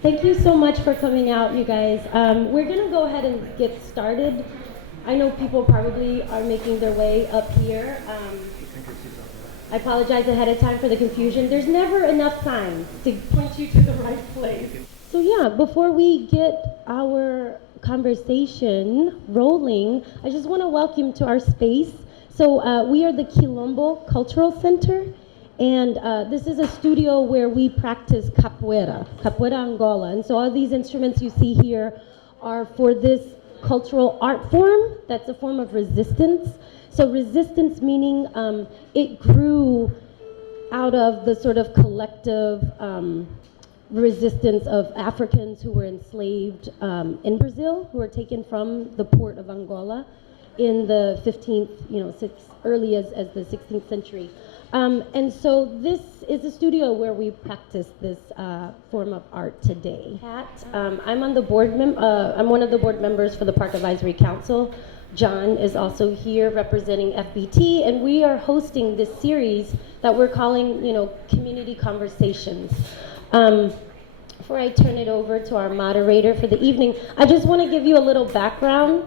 Thank you so much for coming out, you guys. We're going to go ahead and get started. I know people probably are making their way up here. I apologize ahead of time for the confusion. There's never enough signs to point you to the right place. So yeah, before we get our conversation rolling, I just want to welcome to our space. So we are the Quilombo Cultural Center, and this is a studio where we practice capoeira Angola. And so all these instruments you see here are for this cultural art form that's a form of resistance. So resistance meaning it grew out of the sort of collective resistance of Africans who were enslaved in Brazil, who were taken from the port of Angola in the 15th, early as the 16th century. And so this is a studio where we practice this form of art today. I'm on the board. I'm one of the board members for the Park Advisory Council. John is also here representing FBT, and we are hosting this series that we're calling, Community Conversations. Before I turn it over to our moderator for the evening, I just want to give you a little background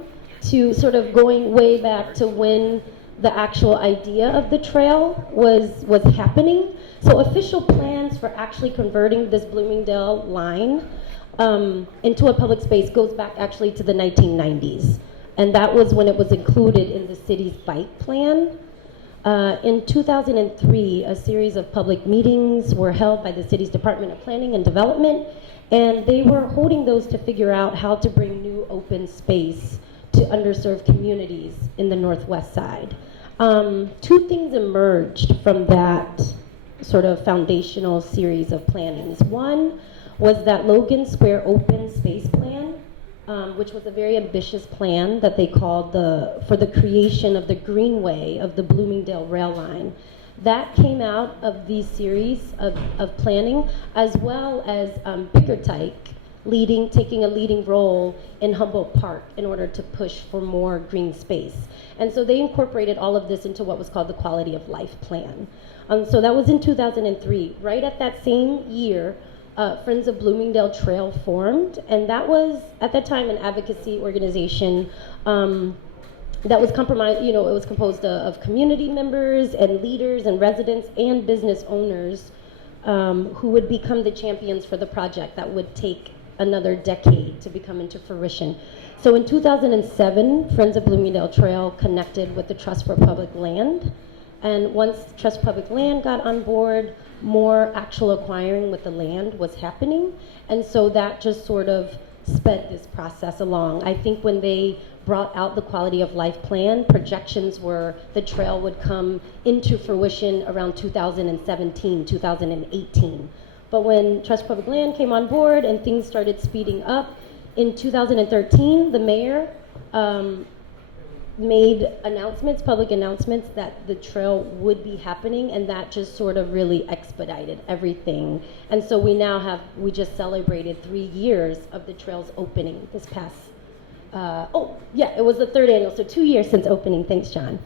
to sort of going way back to when the actual idea of the trail was happening. So official plans for actually converting this Bloomingdale line into a public space goes back actually to the 1990s. And that was when it was included in the city's bike plan. In 2003, a series of public meetings were held by the city's Department of Planning and Development, and they were holding those to figure out how to bring new open space to underserved communities in the Northwest Side. Two things emerged from that sort of foundational series of plannings. One was that Logan Square Open Space Plan, which was a very ambitious plan that they called for the creation of the Greenway of the Bloomingdale Rail Line. That came out of these series of planning, as well as Bickertyke taking a leading role in Humboldt Park in order to push for more green space. And so they incorporated all of this into what was called the Quality of Life Plan. So that was in 2003. Right at that same year, Friends of Bloomingdale Trail formed, and that was, at that time, an advocacy organization that was it was composed of community members and leaders and residents and business owners who would become the champions for the project that would take another decade to become into fruition. So in 2007, Friends of Bloomingdale Trail connected with the Trust for Public Land, and once Trust Public Land got on board, more actual acquiring with the land was happening, and so that just sort of sped this process along. I think when they brought out the Quality of Life Plan, projections were the trail would come into fruition around 2017, 2018. But when Trust Public Land came on board and things started speeding up, in 2013, the mayor made public announcements that the trail would be happening, and that just sort of really expedited everything. And so we just celebrated 3 years of the trail's opening this past, it was the third annual, so 2 years since opening. Thanks, John.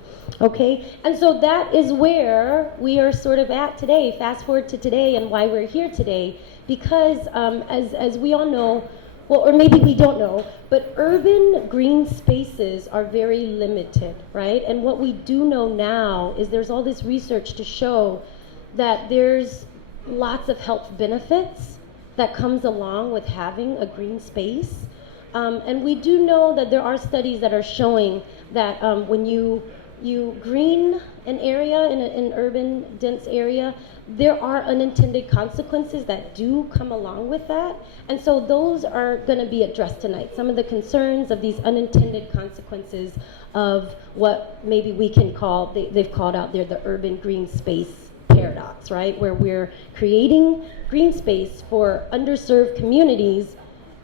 Okay, and so that is where we are sort of at today. Fast forward to today and why we're here today, because as we all know, well, or maybe we don't know, but urban green spaces are very limited, right? And what we do know now is there's all this research to show that there's lots of health benefits that comes along with having a green space. And we do know that there are studies that are showing that when you green an area in an urban dense area, there are unintended consequences that do come along with that. And so those are going to be addressed tonight. Some of the concerns of these unintended consequences of what maybe we can call, they've called out there the urban green space paradox, right? Where we're creating green space for underserved communities,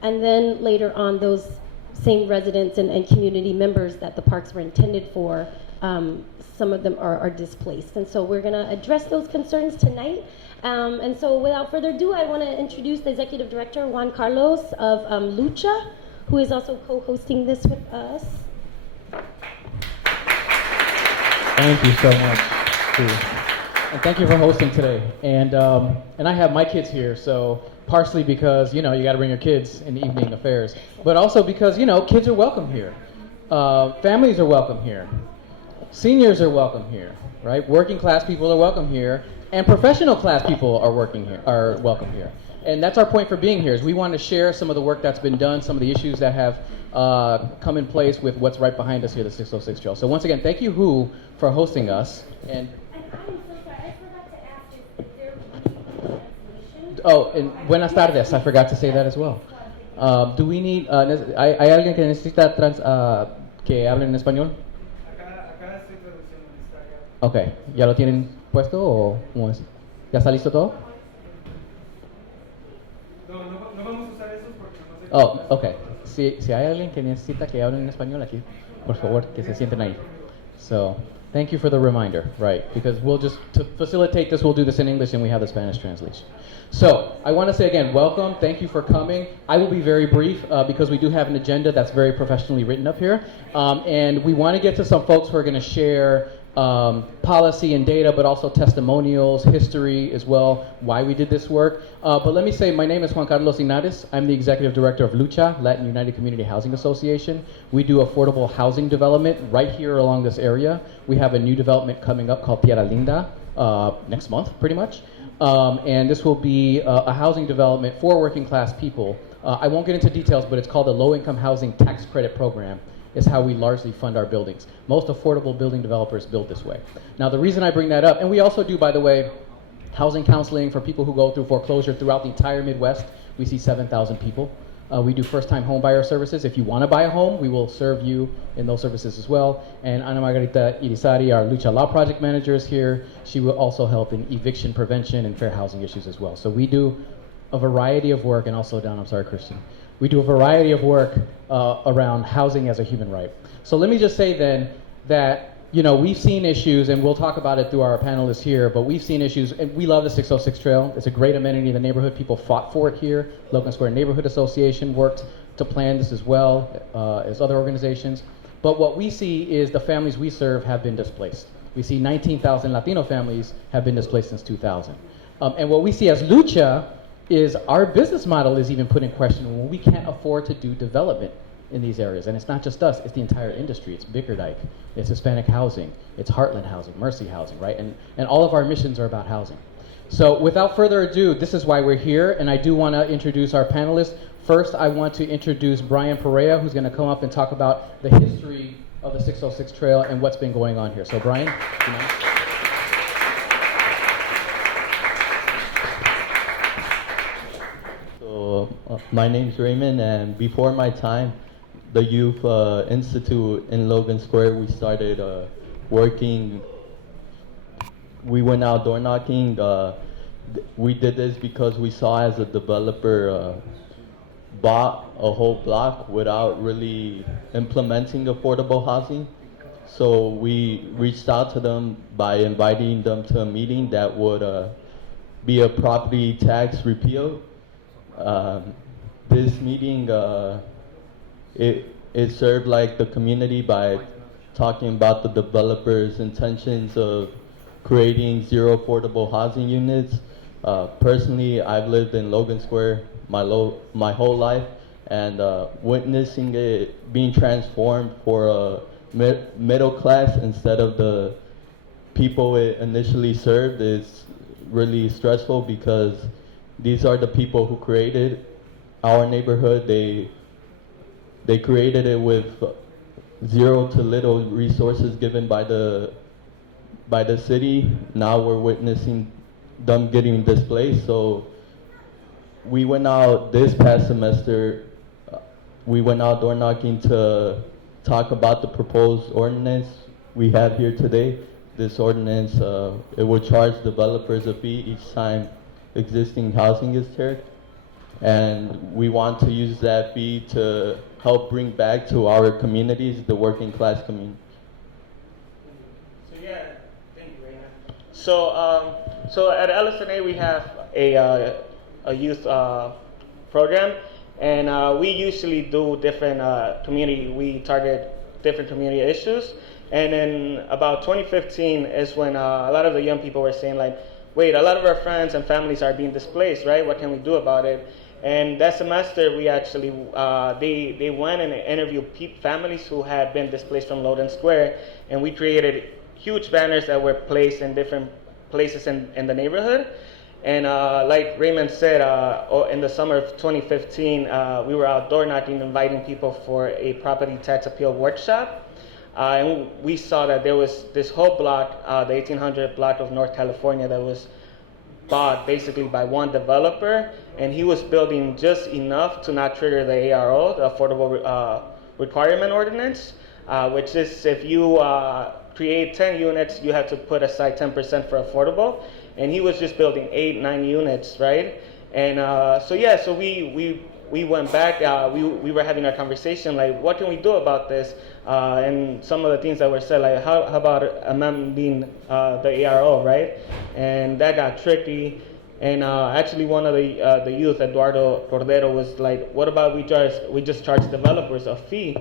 and then later on those same residents and community members that the parks were intended for, some of them are displaced. And so we're going to address those concerns tonight. And so without further ado, I want to introduce the Executive Director, Juan Carlos of Lucha, who is also co-hosting this with us. Thank you so much, Sue. And thank you for hosting today. And I have my kids here, so partially because, you got to bring your kids in the evening affairs, but also because, kids are welcome here. Families are welcome here. Seniors are welcome here, right? Working class people are welcome here, and professional class people are welcome here. And that's our point for being here, is we want to share some of the work that's been done, some of the issues that have come in place with what's right behind us here, the 606 Trail. So once again, thank you, WHO, for hosting us. And I'm so sorry, I forgot to ask you, is there translation? oh, and buenas tardes, I forgot to say that as well. Do we need, ¿hay alguien que necesita que hable en español? Acá estoy traduciendo, está acá. Ok, ¿ya lo tienen puesto o cómo es? ¿Ya está listo todo? No vamos a usar esos porque no sé. Oh, ok. Si hay alguien que necesita que hable en español aquí, por favor, que se sienten ahí. So, thank you for the reminder, right? Because to facilitate this, we'll do this in English and we have the Spanish translation. So, I want to say again, welcome, thank you for coming. I will be very brief because we do have an agenda that's very professionally written up here. And we want to get to some folks who are going to share policy and data, but also testimonials, history as well, why we did this work. But let me say, my name is Juan Carlos Inares. I'm the Executive Director of Lucha, Latin United Community Housing Association. We do affordable housing development right here along this area. We have a new development coming up called Tierra Linda next month, pretty much. And this will be a housing development for working class people. I won't get into details, but it's called the Low Income Housing Tax Credit Program. Is how we largely fund our buildings. Most affordable building developers build this way. Now the reason I bring that up, and we also do, by the way, housing counseling for people who go through foreclosure throughout the entire Midwest. We see 7,000 people. We do first-time home buyer services. If you want to buy a home, we will serve you in those services as well. And Ana Margarita Irizarry, our Lucha Law Project Manager, is here. She will also help in eviction prevention and fair housing issues as well. So we do a variety of work, and I'll slow down, I'm sorry, Christian. We do a variety of work around housing as a human right. So let me just say then that, we've seen issues, and we'll talk about it through our panelists here, but we've seen issues, and we love the 606 Trail. It's a great amenity in the neighborhood. People fought for it here. Logan Square Neighborhood Association worked to plan this as well as other organizations. But what we see is the families we serve have been displaced. We see 19,000 Latino families have been displaced since 2000. And what we see as Lucha is our business model is even put in question when we can't afford to do development in these areas. And it's not just us, it's the entire industry. It's Bickerdike, it's Hispanic housing, it's Heartland housing, Mercy housing, right? And all of our missions are about housing. So without further ado, this is why we're here, and I do want to introduce our panelists. First, I want to introduce Brian Perea, who's going to come up and talk about the history of the 606 Trail and what's been going on here. So Brian, you know. My name's Raymond, and before my time, the Youth Institute in Logan Square, we started working. We went out door knocking. We did this because we saw as a developer bought a whole block without really implementing affordable housing. So we reached out to them by inviting them to a meeting that would be a property tax repeal. This meeting, it served like the community by talking about the developers' intentions of creating zero affordable housing units. Personally, I've lived in Logan Square my whole life, and witnessing it being transformed for a middle class instead of the people it initially served is really stressful, because these are the people who created our neighborhood. They created it with zero to little resources given by the city. Now we're witnessing them getting displaced. So we went out this past semester, we went out door knocking to talk about the proposed ordinance we have here today. This ordinance, it would charge developers a fee each time existing housing is teared, and we want to use that fee to help bring back to our communities the working class community. So yeah, thank you, Raina. So at LSNA we have a youth program, and we usually do different we target different community issues. And in about 2015 is when a lot of the young people were saying like, wait, a lot of our friends and families are being displaced, right? What can we do about it? And that semester, we actually, they went and interviewed families who had been displaced from Loden Square, and we created huge banners that were placed in different places in the neighborhood. And like Raymond said, in the summer of 2015, we were out door knocking, inviting people for a property tax appeal workshop. And we saw that there was this whole block, the 1800 block of North California, that was bought basically by one developer, and he was building just enough to not trigger the ARO, the Affordable Requirement Ordinance, which is if you create 10 units, you have to put aside 10% for affordable. And he was just building 8, 9 units, right? And so we went back. We were having a conversation like, what can we do about this? And some of the things that were said, like how about amending the ARO, right? And that got tricky. And actually, one of the youth, Eduardo Cordero, was like, what about we just charge developers a fee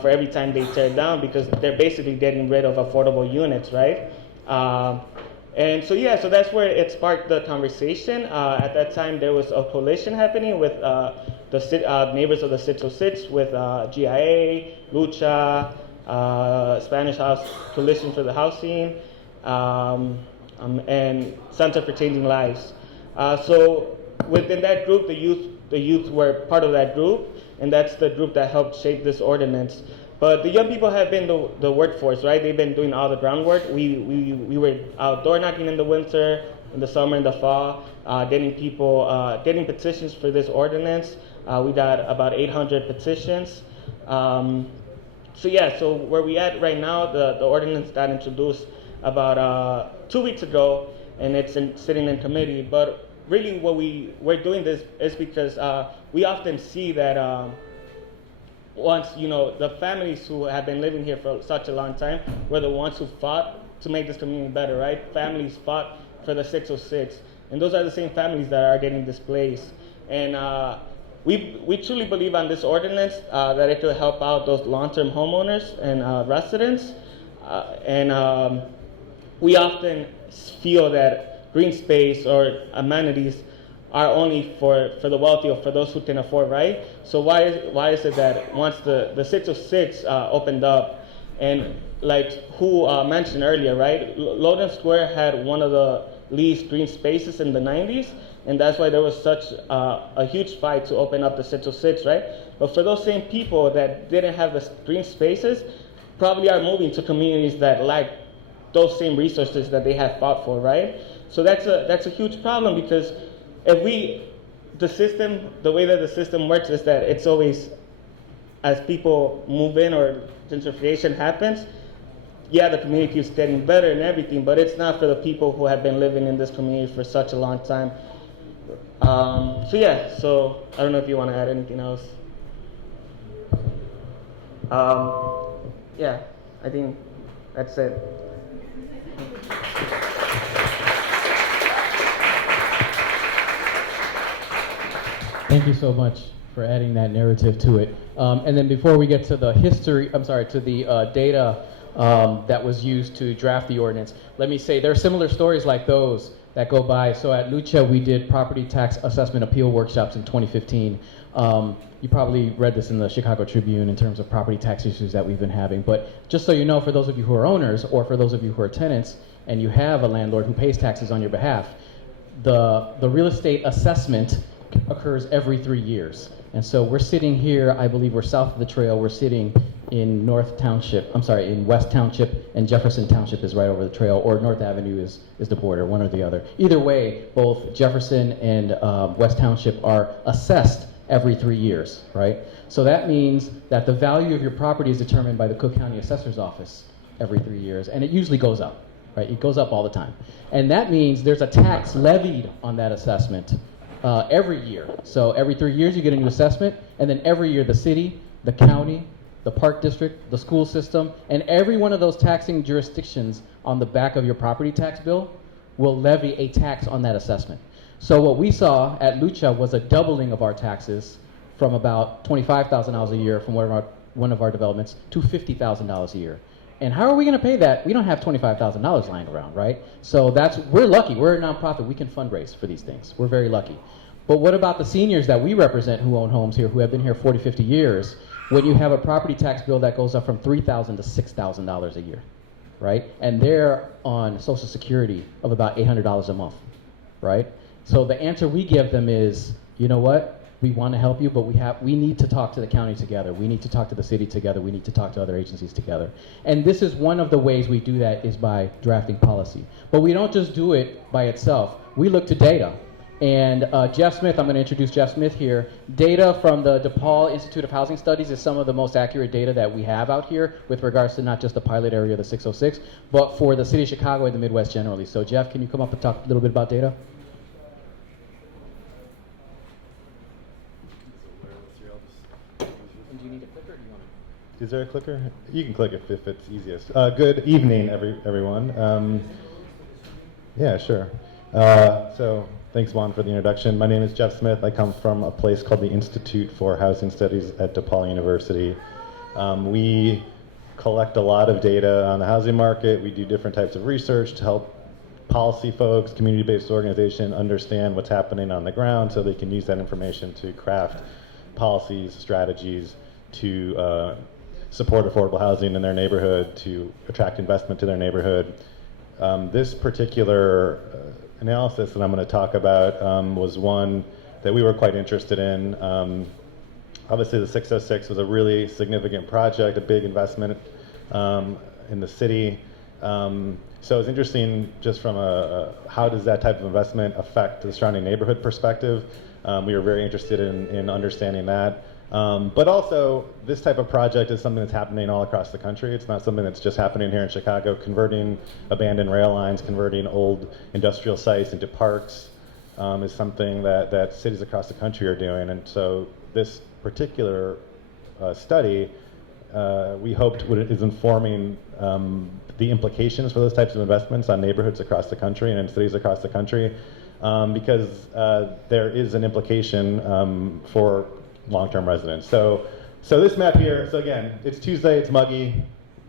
for every time they tear down, because they're basically getting rid of affordable units, right? And so that's where it sparked the conversation. At that time, there was a coalition happening with the neighbors of the 606, with GIA, Lucha, Spanish House Coalition for the Housing, and Center for Changing Lives. So within that group, the youth were part of that group, and that's the group that helped shape this ordinance. But the young people have been the workforce, right? They've been doing all the groundwork. We were out door knocking in the winter, in the summer, in the fall, getting petitions for this ordinance. We got about 800 petitions. So where we at right now, the ordinance got introduced about 2 weeks ago, and it's sitting in committee. But really what we're doing this is because we often see that once, the families who have been living here for such a long time were the ones who fought to make this community better, right? Families fought for the 606, and those are the same families that are getting displaced. And we truly believe on this ordinance that it could help out those long-term homeowners and residents. We often feel that green space or amenities are only for the wealthy or for those who can afford, right? So why is it that once the 606 opened up, and like who mentioned earlier, right? Loden Square had one of the least green spaces in the 90s, and that's why there was such a huge fight to open up the 606, right? But for those same people that didn't have the green spaces, probably are moving to communities that lack those same resources that they have fought for, right? So that's a huge problem, because if the way that the system works is that it's always, as people move in or gentrification happens, the community is getting better and everything, but it's not for the people who have been living in this community for such a long time. So I don't know if you want to add anything else. I think that's it. Thank you so much for adding that narrative to it. And then before we get to the data that was used to draft the ordinance, let me say there are similar stories like those that go by. So at Lucha, we did property tax assessment appeal workshops in 2015. You probably read this in the Chicago Tribune in terms of property tax issues that we've been having. But just so you know, for those of you who are owners or for those of you who are tenants and you have a landlord who pays taxes on your behalf, the real estate assessment occurs every 3 years. And so we're sitting here, I believe we're south of the trail, we're sitting in West Township, and Jefferson Township is right over the trail, or North Avenue is the border, one or the other. Either way, both Jefferson and West Township are assessed every 3 years, right? So that means that the value of your property is determined by the Cook County Assessor's Office every 3 years, and it usually goes up, right? It goes up all the time. And that means there's a tax levied on that assessment every year. So every 3 years you get a new assessment, and then every year the city, the county, the park district, the school system, and every one of those taxing jurisdictions on the back of your property tax bill will levy a tax on that assessment. So what we saw at Lucha was a doubling of our taxes from about $25,000 a year from one of our developments to $50,000 a year. And how are we going to pay that? We don't have $25,000 lying around, right? So we're lucky. We're a nonprofit. We can fundraise for these things. We're very lucky. But what about the seniors that we represent who own homes here, who have been here 40, 50 years, when you have a property tax bill that goes up from $3,000 to $6,000 a year, right? And they're on Social Security of about $800 a month, right? So the answer we give them is, you know what? We want to help you, but we need to talk to the county together. We need to talk to the city together. We need to talk to other agencies together. And this is one of the ways we do that is by drafting policy. But we don't just do it by itself. We look to data. And Jeff Smith, I'm going to introduce Jeff Smith here. Data from the DePaul Institute of Housing Studies is some of the most accurate data that we have out here with regards to not just the pilot area of the 606, but for the city of Chicago and the Midwest generally. So Jeff, can you come up and talk a little bit about data? Do you need a clicker or do you want to? Is there a clicker? You can click it if it's easiest. Good evening, everyone. Yeah, sure. So thanks, Juan, for the introduction. My name is Jeff Smith. I come from a place called the Institute for Housing Studies at DePaul University. We collect a lot of data on the housing market. We do different types of research to help policy folks, community-based organizations understand what's happening on the ground so they can use that information to craft policies, strategies to support affordable housing in their neighborhood, to attract investment to their neighborhood. This particular analysis that I'm going to talk about was one that we were quite interested in. Obviously, the 606 was a really significant project, a big investment in the city. So it's interesting just from how does that type of investment affect the surrounding neighborhood perspective. We were very interested in understanding that. But also, this type of project is something that's happening all across the country. It's not something that's just happening here in Chicago. Converting abandoned rail lines, converting old industrial sites into parks is something that cities across the country are doing. And so this particular study, we hoped is informing the implications for those types of investments on neighborhoods across the country and in cities across the country. Because there is an implication for long-term residents. So this map here, so again, it's Tuesday, it's muggy.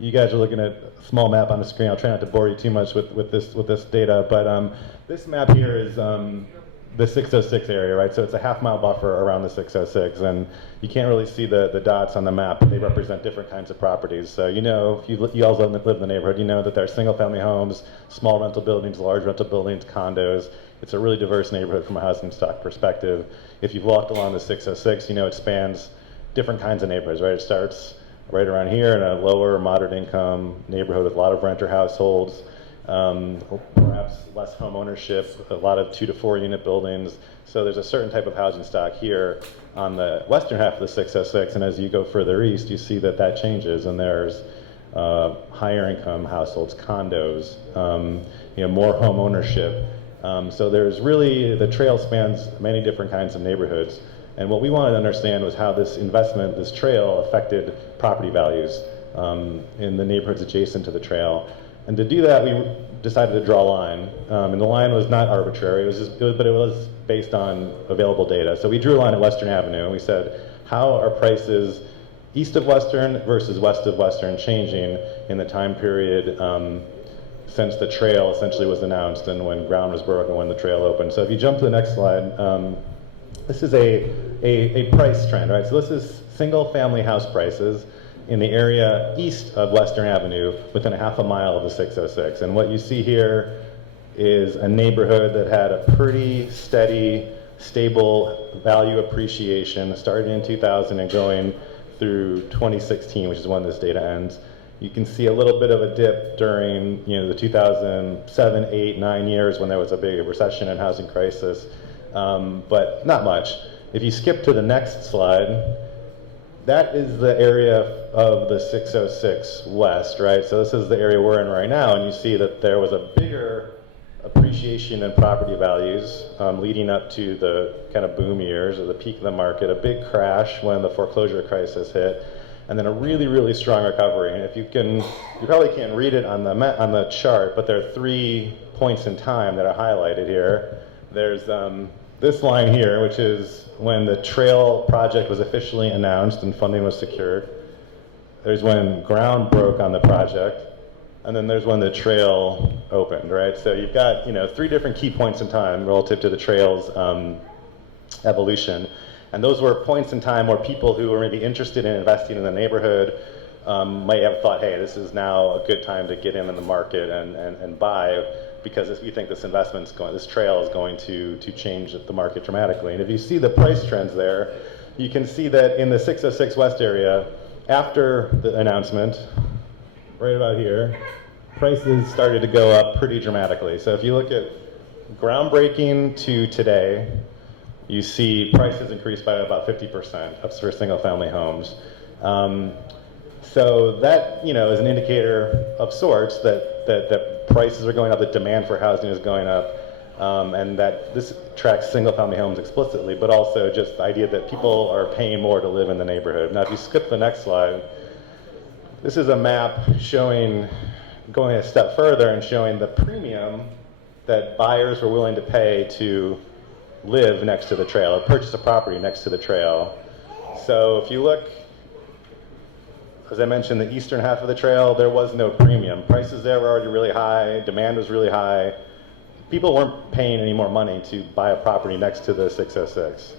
You guys are looking at a small map on the screen. I'll try not to bore you too much with this data, but this map here is the 606 area, right? So it's a half-mile buffer around the 606, and you can't really see the dots on the map, but they represent different kinds of properties. So you know, if you all live in the neighborhood, you know that there are single-family homes, small rental buildings, large rental buildings, condos. It's a really diverse neighborhood from a housing stock perspective. If you've walked along the 606, you know it spans different kinds of neighborhoods, right? It starts right around here in a lower moderate income neighborhood with a lot of renter households, perhaps less home ownership, a lot of 2 to 4 unit buildings. So there's a certain type of housing stock here on the western half of the 606, and as you go further east, you see that changes, and there's higher income households, condos, more home ownership. So there's really, the trail spans many different kinds of neighborhoods. And what we wanted to understand was how this investment, this trail, affected property values in the neighborhoods adjacent to the trail. And to do that, we decided to draw a line. And the line was not arbitrary, but it was based on available data. So we drew a line at Western Avenue, and we said, how are prices east of Western versus west of Western changing in the time period since the trail essentially was announced and when ground was broken, when the trail opened. So if you jump to the next slide, this is a price trend, right? So this is single family house prices in the area east of Western Avenue within a half a mile of the 606. And what you see here is a neighborhood that had a pretty steady, stable value appreciation starting in 2000 and going through 2016, which is when this data ends. You can see a little bit of a dip during the 2007, 8, 9 years when there was a big recession and housing crisis, but not much. If you skip to the next slide, that is the area of the 606 West, right? So this is the area we're in right now, and you see that there was a bigger appreciation in property values leading up to the kind of boom years or the peak of the market, a big crash when the foreclosure crisis hit, and then a really, really strong recovery. And if you probably can't read it on the chart, but there are 3 points in time that are highlighted here. There's this line here, which is when the trail project was officially announced and funding was secured. there's when ground broke on the project, and then there's when the trail opened, right? So you've got, 3 different key points in time relative to the trail's evolution. And those were points in time where people who were maybe interested in investing in the neighborhood might have thought, hey, this is now a good time to get in the market and buy, because if you think this this trail is going to change the market dramatically. And if you see the price trends there, you can see that in the 606 West area, after the announcement, right about here, prices started to go up pretty dramatically. So if you look at groundbreaking to today, you see prices increased by about 50% for single-family homes. So that, is an indicator of sorts that prices are going up, that demand for housing is going up, and that this tracks single-family homes explicitly, but also just the idea that people are paying more to live in the neighborhood. Now, if you skip the next slide, this is a map going a step further and showing the premium that buyers were willing to pay to live next to the trail or purchase a property next to the trail. So if you look, as I mentioned, the eastern half of the trail, there was no premium. Prices there were already really high, demand was really high. People weren't paying any more money to buy a property next to the 606.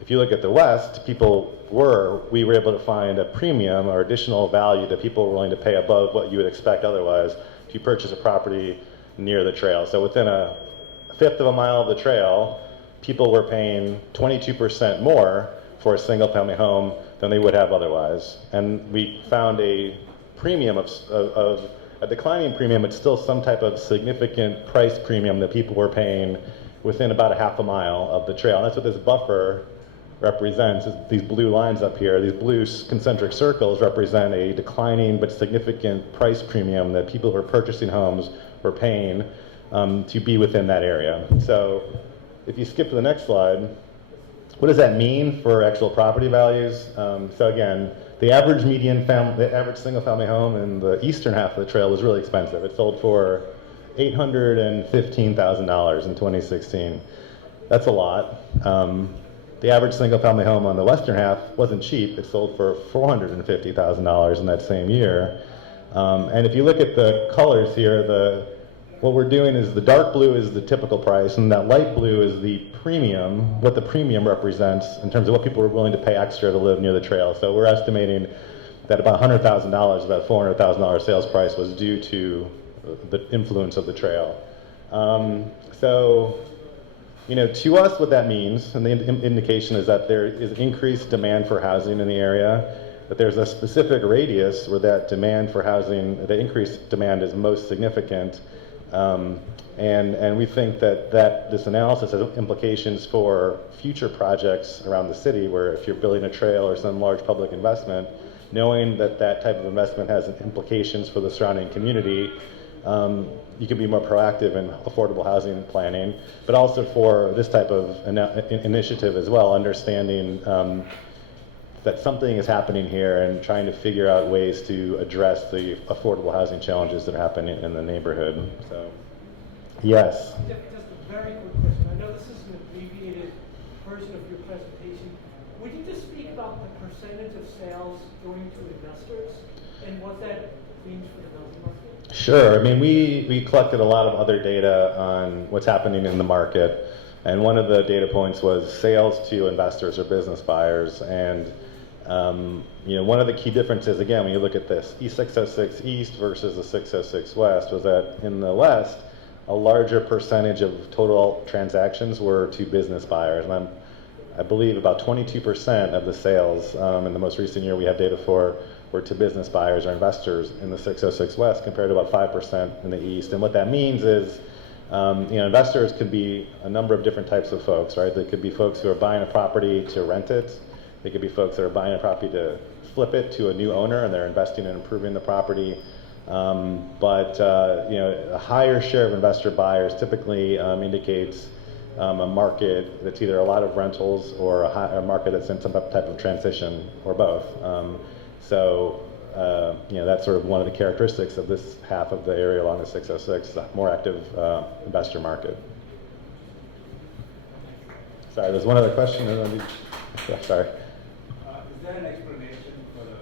If you look at the west, we were able to find a premium or additional value that people were willing to pay above what you would expect otherwise if you purchase a property near the trail. So within a fifth of a mile of the trail, people were paying 22% more for a single-family home than they would have otherwise. And we found a premium of a declining premium, but still some type of significant price premium that people were paying within about a half a mile of the trail. And that's what this buffer represents, is these blue lines up here. These blue concentric circles represent a declining but significant price premium that people who are purchasing homes were paying to be within that area. So if you skip to the next slide, what does that mean for actual property values? So again, the average single-family home in the eastern half of the trail was really expensive. It sold for $815,000 in 2016. That's a lot. The average single-family home on the western half wasn't cheap. It sold for $450,000 in that same year. And if you look at the colors here, what we're doing is the dark blue is the typical price, and that light blue is the premium, what the premium represents in terms of what people are willing to pay extra to live near the trail. So we're estimating that about $100,000, about $400,000 sales price was due to the influence of the trail. To us, what that means, and the indication is that there is increased demand for housing in the area, but there's a specific radius where that demand for housing, the increased demand is most significant. And we think that this analysis has implications for future projects around the city, where if you're building a trail or some large public investment, knowing that type of investment has implications for the surrounding community, you can be more proactive in affordable housing planning, but also for this type of initiative as well, understanding that something is happening here and trying to figure out ways to address the affordable housing challenges that happen in the neighborhood. So, yes? Just a very quick question. I know this is an abbreviated version of your presentation. Would you just speak about the percentage of sales going to investors and what that means for the housing market? Sure. I mean, we collected a lot of other data on what's happening in the market, and one of the data points was sales to investors or business buyers. And one of the key differences, again, when you look at this E606 East versus the 606 West, was that in the West, a larger percentage of total transactions were to business buyers. And I believe about 22% of the sales in the most recent year we have data for were to business buyers or investors in the 606 West, compared to about 5% in the East. And what that means is, investors could be a number of different types of folks, right? They could be folks who are buying a property to rent it. They could be folks that are buying a property to flip it to a new owner, and they're investing in improving the property. A higher share of investor buyers typically indicates a market that's either a lot of rentals or a market that's in some type of transition, or both. That's sort of one of the characteristics of this half of the area along the 606, more active investor market. Sorry, there's one other question. Sorry. Is there an explanation for the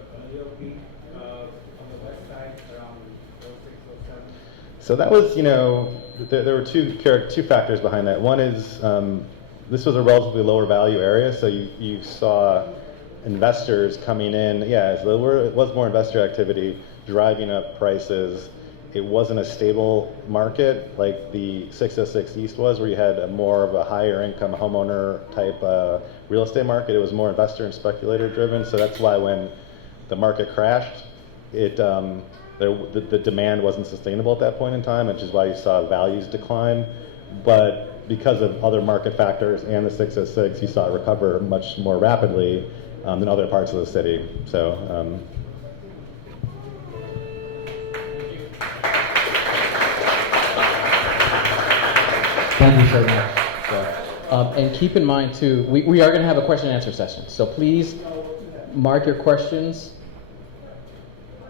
So that was, there were two factors behind that. One is this was a relatively lower value area, so you saw investors coming in. Yeah, so it was more investor activity driving up prices. It wasn't a stable market like the 606 East was, where you had more of a higher income homeowner type real estate market. It was more investor and speculator driven. So that's why when the market crashed, the demand wasn't sustainable at that point in time, which is why you saw values decline. But because of other market factors and the 606, you saw it recover much more rapidly than other parts of the city. So. Thank you so much. And keep in mind too, we are going to have a question and answer session. So please mark your questions.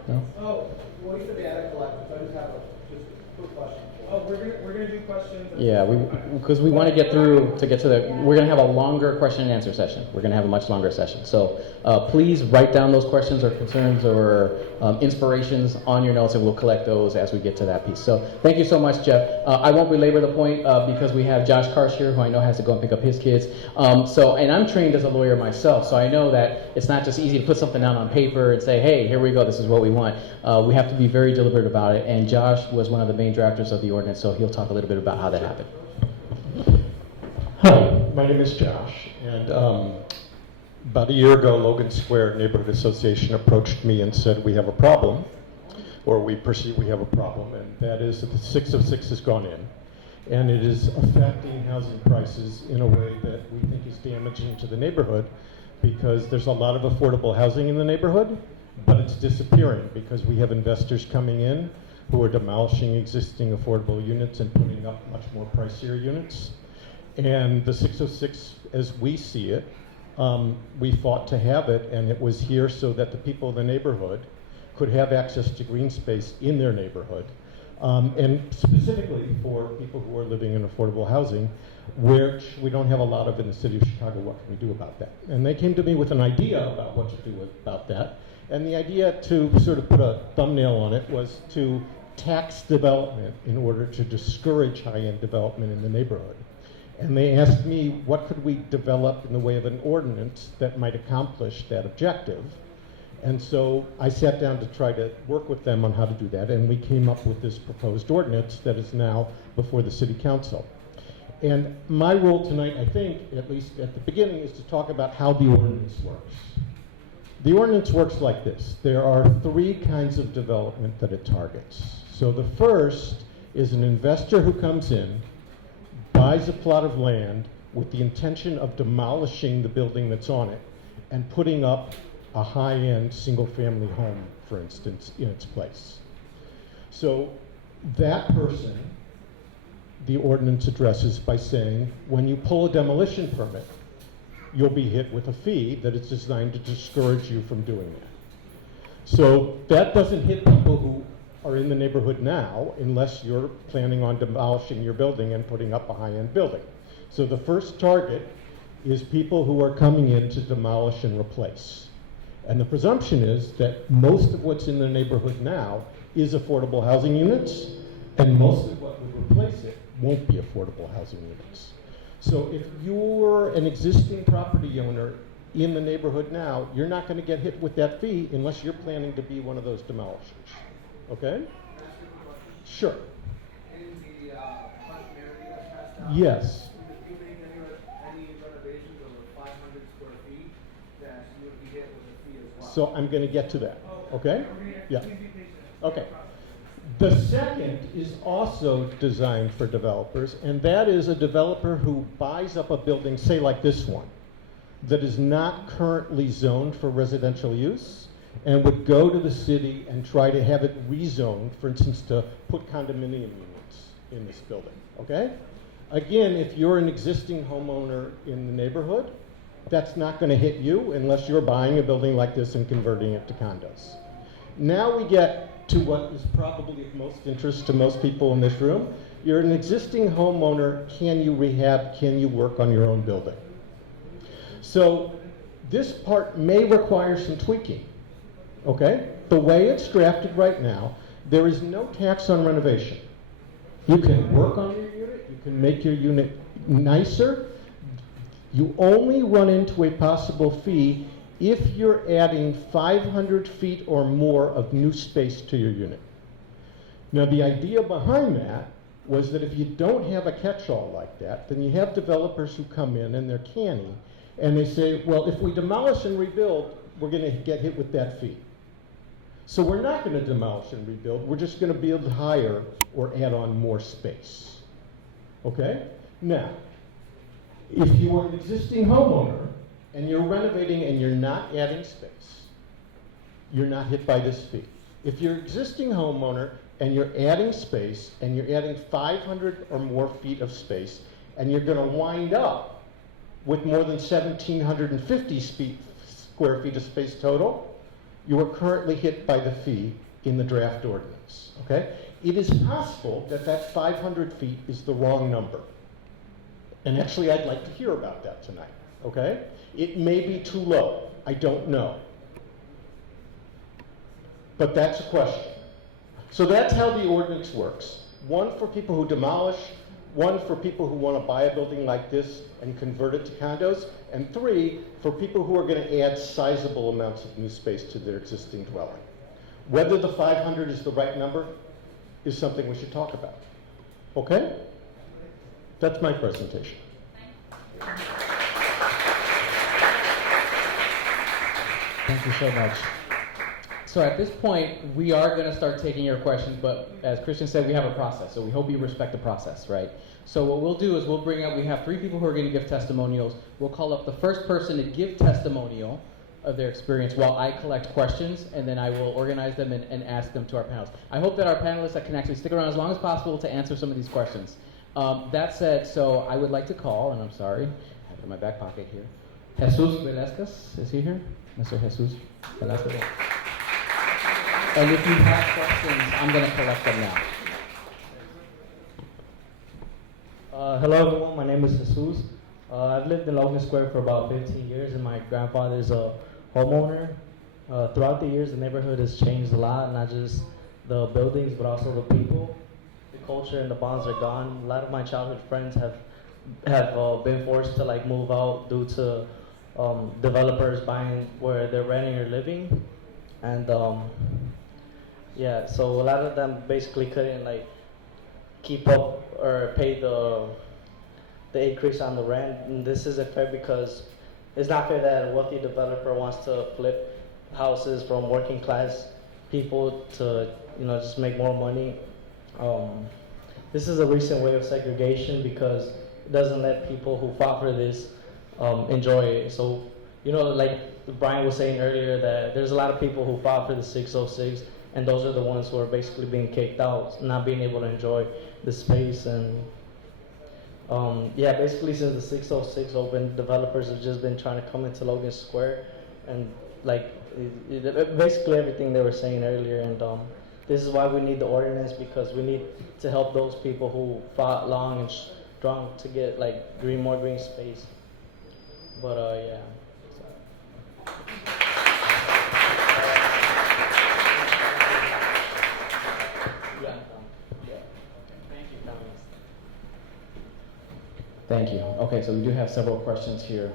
No? Oh, well, you said the attic collectors. I just have a quick question. Oh, we're gonna do questions. Yeah, because we want to get through to we're going to have a longer question and answer session. We're going to have a much longer session. So please write down those questions or concerns or inspirations on your notes, and we'll collect those as we get to that piece. So thank you so much, Jeff. I won't belabor the point because we have Josh Karsh here, who I know has to go and pick up his kids. And I'm trained as a lawyer myself, so I know that it's not just easy to put something down on paper and say, hey, here we go, this is what we want. We have to be very deliberate about it, and Josh was one of the main drafters of the ordinance, so he'll talk a little bit about how that happened. Hi, my name is Josh, and about a year ago, Logan Square Neighborhood Association approached me and said we have a problem, or we perceive we have a problem, and that is that the 606 has gone in, and it is affecting housing prices in a way that we think is damaging to the neighborhood, because there's a lot of affordable housing in the neighborhood, but it's disappearing because we have investors coming in who are demolishing existing affordable units and putting up much more pricier units. And the 606, as we see it, we fought to have it, and it was here so that the people in the neighborhood could have access to green space in their neighborhood. And specifically for people who are living in affordable housing, which we don't have a lot of in the city of Chicago. What can we do about that? And they came to me with an idea about what to do about that. And the idea, to sort of put a thumbnail on it, was to tax development in order to discourage high-end development in the neighborhood. And they asked me, what could we develop in the way of an ordinance that might accomplish that objective? And so I sat down to try to work with them on how to do that, and we came up with this proposed ordinance that is now before the City Council. And my role tonight, I think, at least at the beginning, is to talk about how the ordinance works. The ordinance works like this. There are three kinds of development that it targets. So the first is an investor who comes in, buys a plot of land with the intention of demolishing the building that's on it and putting up a high-end single-family home, for instance, in its place. So that person, the ordinance addresses by saying, when you pull a demolition permit, you'll be hit with a fee that is designed to discourage you from doing that. So that doesn't hit people who are in the neighborhood now unless you're planning on demolishing your building and putting up a high-end building. So the first target is people who are coming in to demolish and replace. And the presumption is that most of what's in the neighborhood now is affordable housing units, and most of what would replace it won't be affordable housing units. So if you're an existing property owner in the neighborhood now, you're not going to get hit with that fee unless you're planning to be one of those demolishers. Okay? Sure. In the questionnaire you guys passed out, Yes. if you make any renovations over 500 square feet, that you would be hit with a fee as well. So I'm going to get to that. Okay? Yeah. Please be patient. Okay. The second is also designed for developers, and that is a developer who buys up a building, say like this one, that is not currently zoned for residential use, and would go to the city and try to have it rezoned, for instance, to put condominium units in this building, okay? Again, if you're an existing homeowner in the neighborhood, that's not going to hit you unless you're buying a building like this and converting it to condos. Now we get to what is probably of most interest to most people in this room. You're an existing homeowner. Can you rehab? Can you work on your own building? So this part may require some tweaking, okay? The way it's drafted right now, there is no tax on renovation. You can work on your unit, you can make your unit nicer. You only run into a possible fee if you're adding 500 feet or more of new space to your unit. Now, the idea behind that was that if you don't have a catch-all like that, then you have developers who come in and they're canny, and they say, well, if we demolish and rebuild, we're going to get hit with that fee. So we're not going to demolish and rebuild, we're just going to build higher or add on more space. Okay? Now, if you are an existing homeowner and you're renovating and you're not adding space, you're not hit by this fee. If you're an existing homeowner and you're adding space and you're adding 500 or more feet of space and you're going to wind up with more than 1,750 square feet of space total, you are currently hit by the fee in the draft ordinance. Okay? It is possible that that 500 feet is the wrong number. And actually, I'd like to hear about that tonight. Okay? It may be too low. I don't know. But that's a question. So that's how the ordinance works. One for people who demolish, one for people who want to buy a building like this and convert it to condos, and 3 for people who are going to add sizable amounts of new space to their existing dwelling. Whether the 500 is the right number is something we should talk about. Okay? That's my presentation. Thank you so much. So at this point, we are going to start taking your questions, but as Christian said, we have a process, so we hope you respect the process, right? So what we'll do is we'll bring up, we have 3 people who are going to give testimonials. We'll call up the first person to give testimonial of their experience while I collect questions, and then I will organize them and ask them to our panelists. I hope that our panelists can actually stick around as long as possible to answer some of these questions. That said, so I would like to call, and I'm sorry, I have it in my back pocket here. Jesus Velasquez, is he here? Mr. Jesus Velasquez. And if you have questions, I'm going to collect them now. Hello everyone, my name is Jesus. I've lived in Logan Square for about 15 years and my grandfather's a homeowner. Throughout the years, the neighborhood has changed a lot, not just the buildings, but also the people. The culture and the bonds are gone. A lot of my childhood friends have been forced to like move out due to developers buying where they're renting or living. And yeah, so a lot of them basically couldn't like keep up or pay the increase on the rent. And this isn't fair because it's not fair that a wealthy developer wants to flip houses from working class people to, you know, just make more money. This is a recent way of segregation because it doesn't let people who fought for this enjoy it. So, you know, like Brian was saying earlier, that there's a lot of people who fought for the 606, and those are the ones who are basically being kicked out, not being able to enjoy the space. And yeah, basically since the 606 opened, developers have just been trying to come into Logan Square, and like basically everything they were saying earlier. And this is why we need the ordinance, because we need to help those people who fought long and strong to get like more green space. But yeah. Thank you. Okay, so we do have several questions here.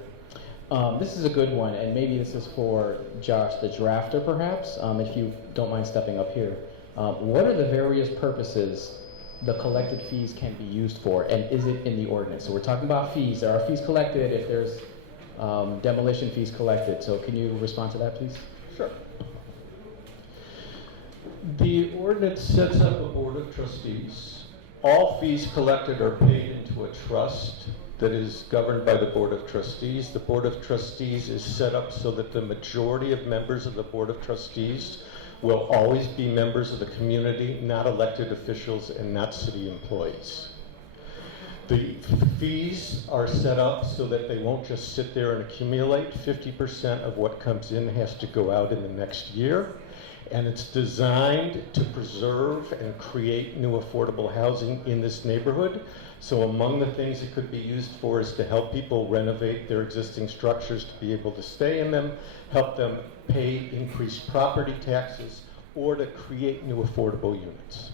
This is a good one, and maybe this is for Josh, the drafter, perhaps, if you don't mind stepping up here. What are the various purposes the collected fees can be used for, and is it in the ordinance? So we're talking about fees. There are fees collected if there's demolition fees collected. So can you respond to that, please? Sure. The ordinance sets up a board of trustees. All fees collected are paid into a trust that is governed by the Board of Trustees. The Board of Trustees is set up so that the majority of members of the Board of Trustees will always be members of the community, not elected officials and not city employees. The fees are set up so that they won't just sit there and accumulate. 50% of what comes in has to go out in the next year. And it's designed to preserve and create new affordable housing in this neighborhood. So among the things it could be used for is to help people renovate their existing structures to be able to stay in them, help them pay increased property taxes, or to create new affordable units.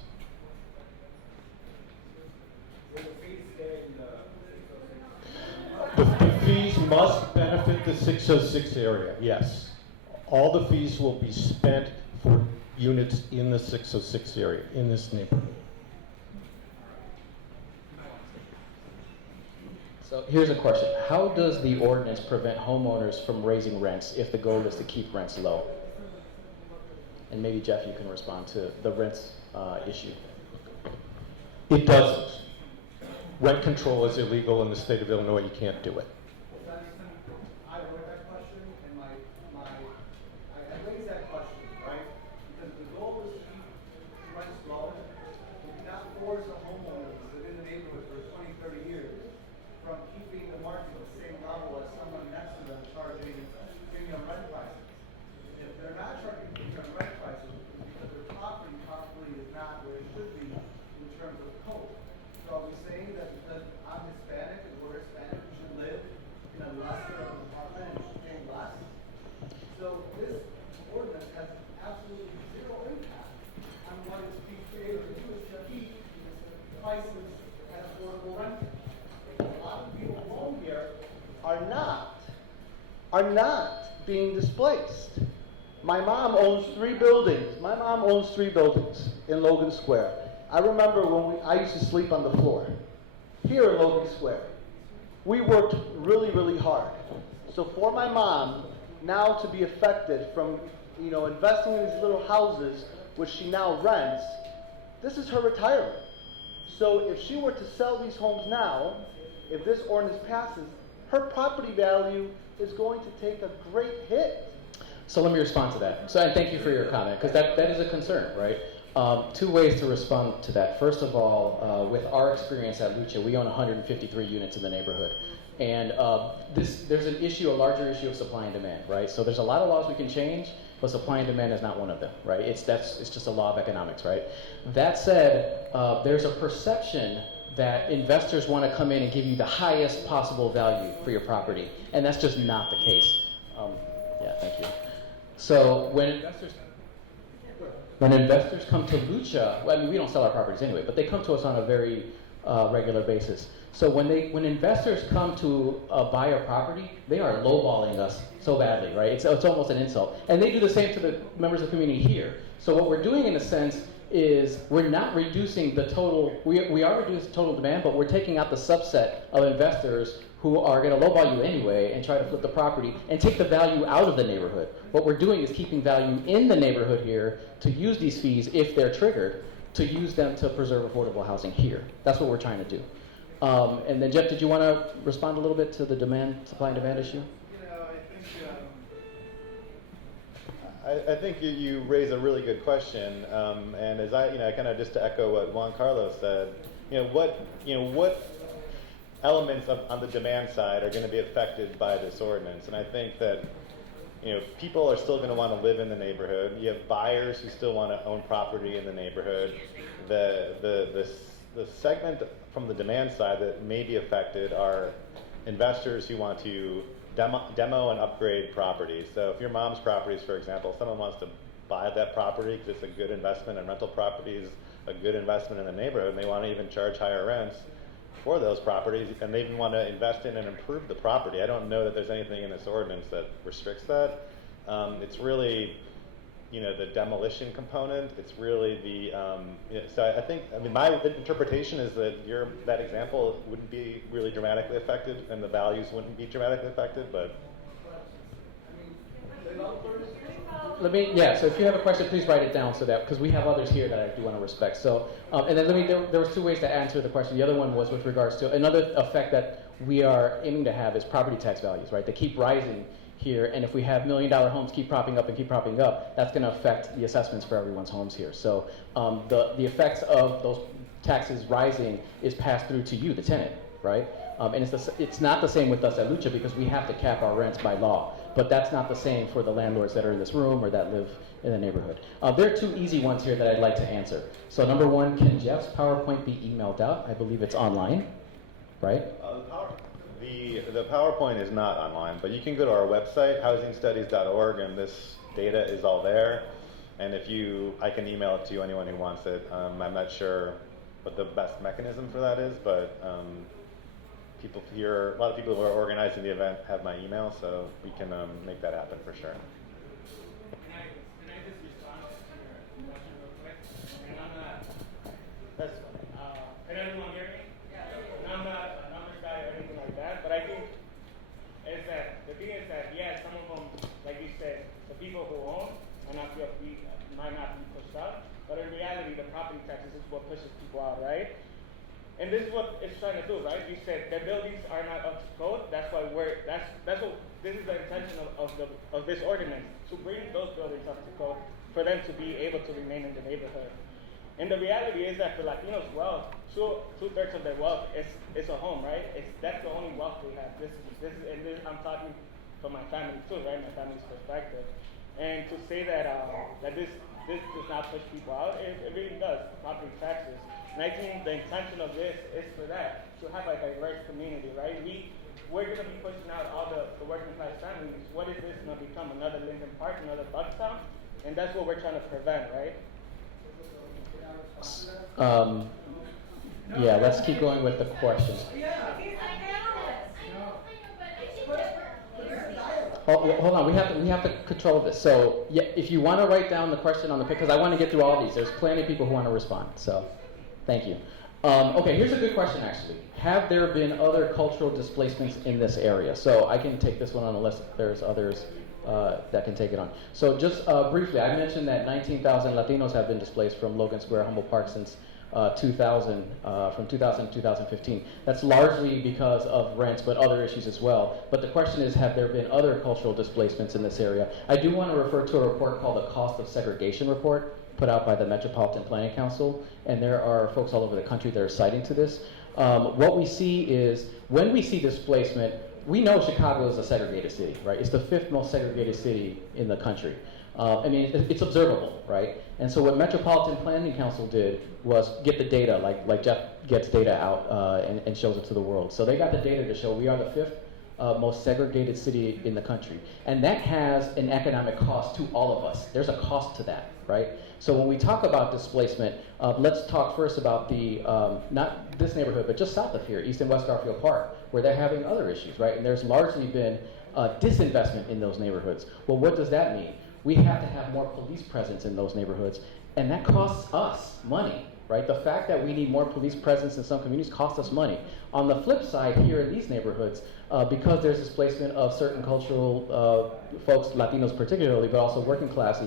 must benefit the 606 area, yes. All the fees will be spent for units in the 606 area, in this neighborhood. So here's a question. How does the ordinance prevent homeowners from raising rents if the goal is to keep rents low? And maybe Jeff, you can respond to the rents issue. It doesn't. Rent control is illegal in the state of Illinois. You can't do it. I wrote that question, and I raised that question, right? Because the goal is to keep rents low, not force a homeowner who's been in the neighborhood for 20, 30 years from keeping the market at the same level as someone next to them charging premium rent prices. If they're not charging premium rent prices, it's because their property probably is not where it should be in terms of code. So are we saying that because I'm Hispanic and we're Hispanic, we should live in a lesser apartment and should pay less? So this ordinance has absolutely zero impact on what is being created to do is to keep prices at affordable renting. A lot of people home here are not being displaced. My mom owns 3 buildings. My mom owns 3 buildings in Logan Square. I remember when I used to sleep on the floor here in Logan Square. We worked really, really hard. So for my mom now to be affected from, investing in these little houses, which she now rents, this is her retirement. So if she were to sell these homes now, if this ordinance passes, her property value is going to take a great hit. So let me respond to that. So, and thank you for your comment, because that is a concern, right? 2 ways to respond to that. First of all, with our experience at Lucha, we own 153 units in the neighborhood. And there's a larger issue of supply and demand, right? So there's a lot of laws we can change, but supply and demand is not one of them, right? It's just a law of economics, right? That said, there's a perception that investors want to come in and give you the highest possible value for your property, and that's just not the case. Yeah, thank you. So when investors come to Lucha, well, I mean, we don't sell our properties anyway, but they come to us on a very regular basis. So when investors come to buy a property, they are lowballing us so badly, right? It's almost an insult. And they do the same to the members of the community here. So what we're doing in a sense is we're not reducing the total, we are reducing total demand, but we're taking out the subset of investors who are going to lowball you anyway and try to flip the property and take the value out of the neighborhood. What we're doing is keeping value in the neighborhood here to use these fees, if they're triggered, to use them to preserve affordable housing here. That's what we're trying to do. And then Jeff, did you want to respond a little bit to the supply and demand issue? I think you raise a really good question, and as I kind of just to echo what Juan Carlos said, what elements on the demand side are going to be affected by this ordinance, and I think that people are still going to want to live in the neighborhood. You have buyers who still want to own property in the neighborhood. The segment from the demand side that may be affected are investors who want to demo and upgrade properties. So if your mom's properties, for example, someone wants to buy that property because it's a good investment and rental properties, a good investment in the neighborhood, and they want to even charge higher rents for those properties, and they even want to invest in and improve the property. I don't know that there's anything in this ordinance that restricts that. It's really, the demolition component. It's really the, so my interpretation is that that example wouldn't be really dramatically affected, and the values wouldn't be dramatically affected, but. So if you have a question, please write it down because we have others here that I do want to respect. So, and then there was 2 ways to answer the question. The other one was with regards to another effect that we are aiming to have is property tax values, right? They keep rising here, and if we have $1 million homes keep propping up, that's going to affect the assessments for everyone's homes here. So the effects of those taxes rising is passed through to you, the tenant, right? And it's not the same with us at Lucha because we have to cap our rents by law. But that's not the same for the landlords that are in this room or that live in the neighborhood. There are 2 easy ones here that I'd like to answer. So number 1, can Jeff's PowerPoint be emailed out? I believe it's online, right? The PowerPoint is not online, but you can go to our website, housingstudies.org, and this data is all there. And I can email it to you, anyone who wants it. I'm not sure what the best mechanism for that is, but people here, a lot of people who are organizing the event have my email, so we can make that happen for sure. Can I just respond to your question real quick? And I'm not, that's, can everyone hear me? And I'm not a numbers guy or anything like that, but I think is that the thing is that, yeah, some of them, like you said, the people who own might not be pushed out, but in reality, the property taxes is what pushes people out, right? And this is what it's trying to do, right? You said the buildings are not up to code. That's why that's what this is the intention of this ordinance, to bring those buildings up to code for them to be able to remain in the neighborhood. And the reality is that for Latinos' wealth, two-thirds of their wealth is a home, right? That's the only wealth we have. I'm talking from my family too, right? My family's perspective. And to say that that this does not push people out, it really does. Property taxes. And I think the intention of this is for that, to have a diverse community, right? We're going to be pushing out all the working class families. What is this going to become? Another Lincoln Park, another Bucktown? And that's what we're trying to prevent, right? Yeah, let's keep going with the questions. Hold on, we have to control this. So, yeah, if you want to write down the question on the because I want to get through all these. There's plenty of people who want to respond. So, thank you. Okay, here's a good question actually. Have there been other cultural displacements in this area? So I can take this one on unless there's others that can take it on. So just briefly, I mentioned that 19,000 Latinos have been displaced from Logan Square, Humboldt Park since 2000, from 2000 to 2015. That's largely because of rents, but other issues as well. But the question is, have there been other cultural displacements in this area? I do want to refer to a report called the Cost of Segregation Report, put out by the Metropolitan Planning Council, and there are folks all over the country that are citing to this. What we see is, when we see displacement, we know Chicago is a segregated city, right? It's the 5th most segregated city in the country. I mean, it's observable, right? And so what Metropolitan Planning Council did was get the data, like Jeff gets data out and shows it to the world. So they got the data to show we are the 5th most segregated city in the country. And that has an economic cost to all of us. There's a cost to that, right? So when we talk about displacement, let's talk first about the, not this neighborhood, but just south of here, East and West Garfield Park, where they're having other issues, right? And there's largely been disinvestment in those neighborhoods. Well, what does that mean? We have to have more police presence in those neighborhoods, and that costs us money, right? The fact that we need more police presence in some communities costs us money. On the flip side, here in these neighborhoods, because there's displacement of certain cultural folks, Latinos particularly, but also working class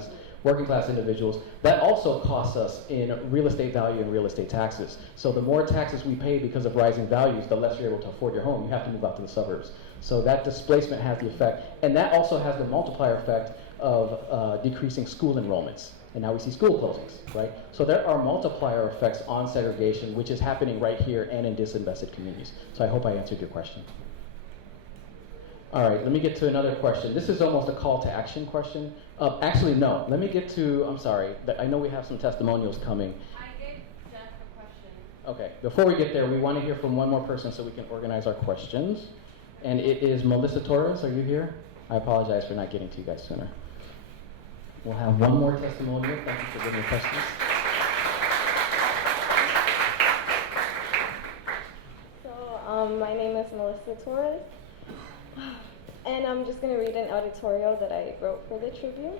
individuals, that also costs us in real estate value and real estate taxes. So the more taxes we pay because of rising values, the less you're able to afford your home. You have to move out to the suburbs. So that displacement has the effect, and that also has the multiplier effect of decreasing school enrollments. And now we see school closings, right? So there are multiplier effects on segregation, which is happening right here and in disinvested communities. So I hope I answered your question. All right, let me get to another question. This is almost a call to action question. Actually, no. Let me get to, I'm sorry, I know we have some testimonials coming. I gave Jeff a question. Okay, before we get there, we want to hear from one more person so we can organize our questions. And it is Melissa Torres. Are you here? I apologize for not getting to you guys sooner. We'll have one more testimonial. Thank you for giving me questions. So, my name is Melissa Torres, and I'm just going to read an editorial that I wrote for the Tribune.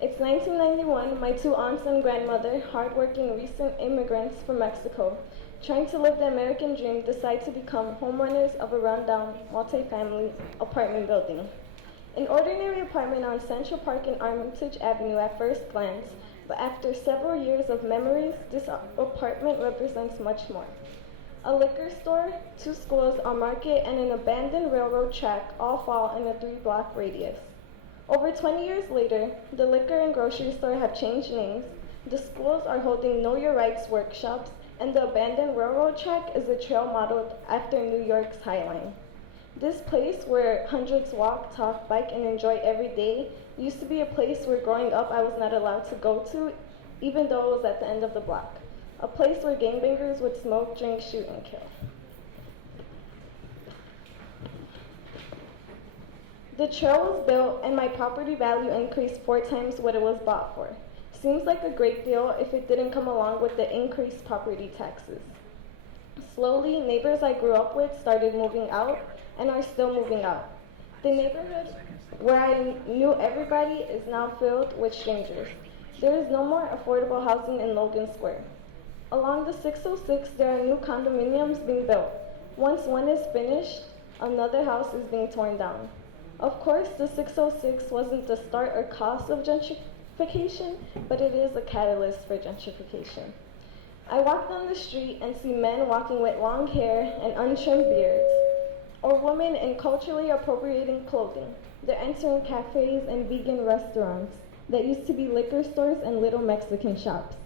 It's 1991. My 2 aunts and grandmother, hardworking recent immigrants from Mexico, trying to live the American dream, decide to become homeowners of a rundown multi-family apartment building. An ordinary apartment on Central Park and Armitage Avenue at first glance, but after several years of memories, this apartment represents much more. A liquor store, 2 schools, a market, and an abandoned railroad track all fall in a 3-block radius. Over 20 years later, the liquor and grocery store have changed names, the schools are holding Know Your Rights workshops, and the abandoned railroad track is a trail modeled after New York's High Line. This place where hundreds walk, talk, bike, and enjoy every day used to be a place where growing up I was not allowed to go to, even though it was at the end of the block. A place where gangbangers would smoke, drink, shoot, and kill. The trail was built and my property value increased 4 times what it was bought for. Seems like a great deal if it didn't come along with the increased property taxes. Slowly, neighbors I grew up with started moving out and are still moving out. The neighborhood where I knew everybody is now filled with strangers. There is no more affordable housing in Logan Square. Along the 606, there are new condominiums being built. Once one is finished, another house is being torn down. Of course, the 606 wasn't the start or cause of gentrification, but it is a catalyst for gentrification. I walk down the street and see men walking with long hair and untrimmed beards, or women in culturally appropriating clothing. They're entering cafes and vegan restaurants that used to be liquor stores and little Mexican shops.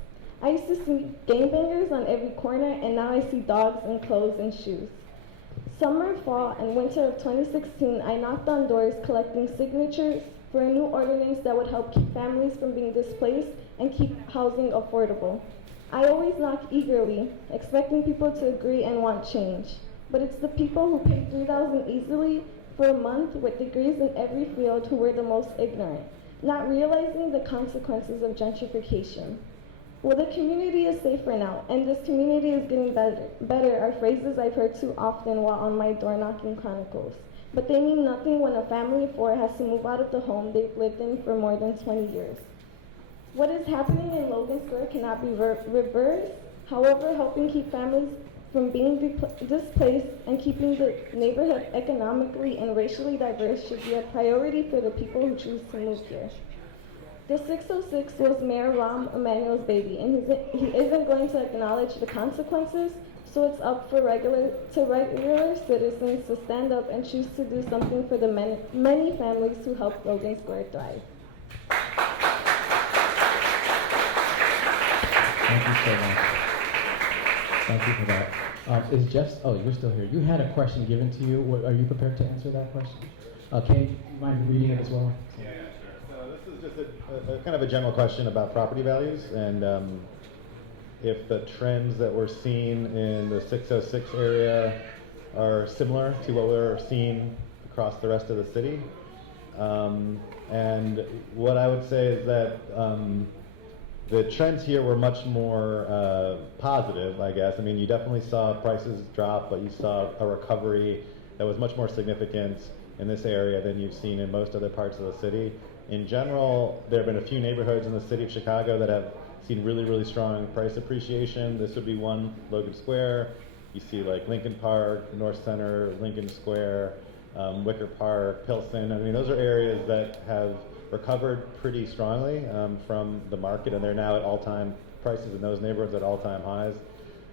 I used to see gangbangers on every corner, and now I see dogs in clothes and shoes. Summer, fall, and winter of 2016, I knocked on doors collecting signatures for a new ordinance that would help keep families from being displaced and keep housing affordable. I always knock eagerly, expecting people to agree and want change. But it's the people who pay $3,000 easily for a month with degrees in every field who were the most ignorant, not realizing the consequences of gentrification. Well, the community is safer now, and this community is getting better are phrases I've heard too often while on my door knocking chronicles. But they mean nothing when a family of four has to move out of the home they've lived in for more than 20 years. What is happening in Logan Square cannot be reversed. However, helping keep families from being displaced and keeping the neighborhood economically and racially diverse should be a priority for the people who choose to move here. The 606 was Mayor Rahm Emanuel's baby, and he isn't going to acknowledge the consequences, so it's up for regular citizens to stand up and choose to do something for the many families who helped Logan Square thrive. Thank you so much. Thank you for that. Is Jeff, oh, you're still here. You had a question given to you. Are you prepared to answer that question? Kate, do you mind reading it as well? Yeah, sure. So this is just a kind of a general question about property values and if the trends that we're seeing in the 606 area are similar to what we're seeing across the rest of the city. And what I would say is that the trends here were much more positive, I guess. I mean, you definitely saw prices drop, but you saw a recovery that was much more significant in this area than you've seen in most other parts of the city. In general, there have been a few neighborhoods in the city of Chicago that have seen really, really strong price appreciation. This would be one, Logan Square. You see like Lincoln Park, North Center, Lincoln Square, Wicker Park, Pilsen. I mean, those are areas that have recovered pretty strongly from the market, and they're now at all-time prices in those neighborhoods at all-time highs.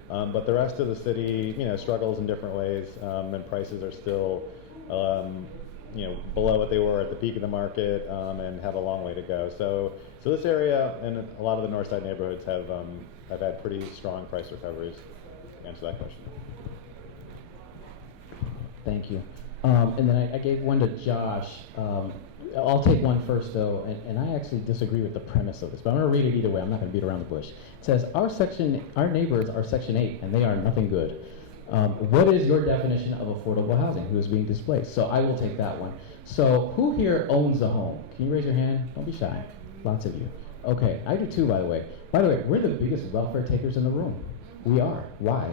But the rest of the city, struggles in different ways, and prices are still, below what they were at the peak of the market, and have a long way to go. So this area and a lot of the north side neighborhoods have had pretty strong price recoveries. To answer that question. Thank you. And then I gave one to Josh. I'll take one first, though, and I actually disagree with the premise of this, but I'm going to read it either way. I'm not going to beat around the bush. It says, our neighbors are Section 8, and they are nothing good. What is your definition of affordable housing? Who is being displaced? So I will take that one. So who here owns a home? Can you raise your hand? Don't be shy. Lots of you. Okay, I do too, by the way. By the way, we're the biggest welfare takers in the room. We are. Why?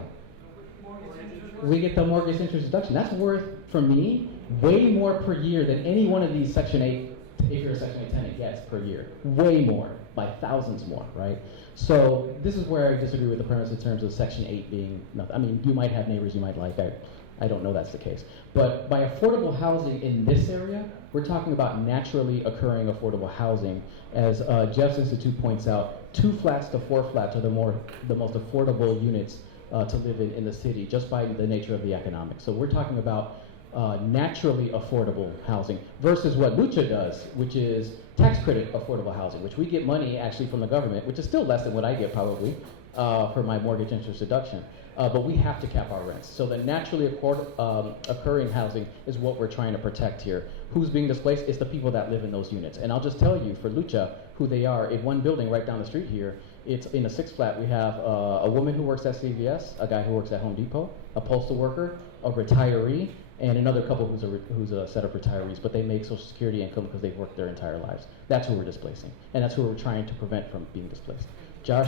We get the mortgage interest deduction. That's worth, for me, way more per year than any one of these Section 8, if you're a Section 8 tenant, gets per year. Way more, by thousands more, right? So this is where I disagree with the premise in terms of Section 8 being nothing. I mean, you might have neighbors you might like. I don't know that's the case. But by affordable housing in this area, we're talking about naturally occurring affordable housing. As Jeff's Institute points out, 2 flats to 4 flats are the most affordable units to live in the city, just by the nature of the economics. So we're talking about naturally affordable housing versus what Lucha does, which is tax credit affordable housing, which we get money actually from the government, which is still less than what I get probably for my mortgage interest deduction. But we have to cap our rents. So the naturally occurring housing is what we're trying to protect here. Who's being displaced is the people that live in those units. And I'll just tell you, for Lucha, who they are. In one building right down the street here, it's in a 6 flat. We have a woman who works at CVS, a guy who works at Home Depot, a postal worker, a retiree, and another couple who's a set of retirees, but they make Social Security income because they've worked their entire lives. That's who we're displacing, and that's who we're trying to prevent from being displaced. Josh?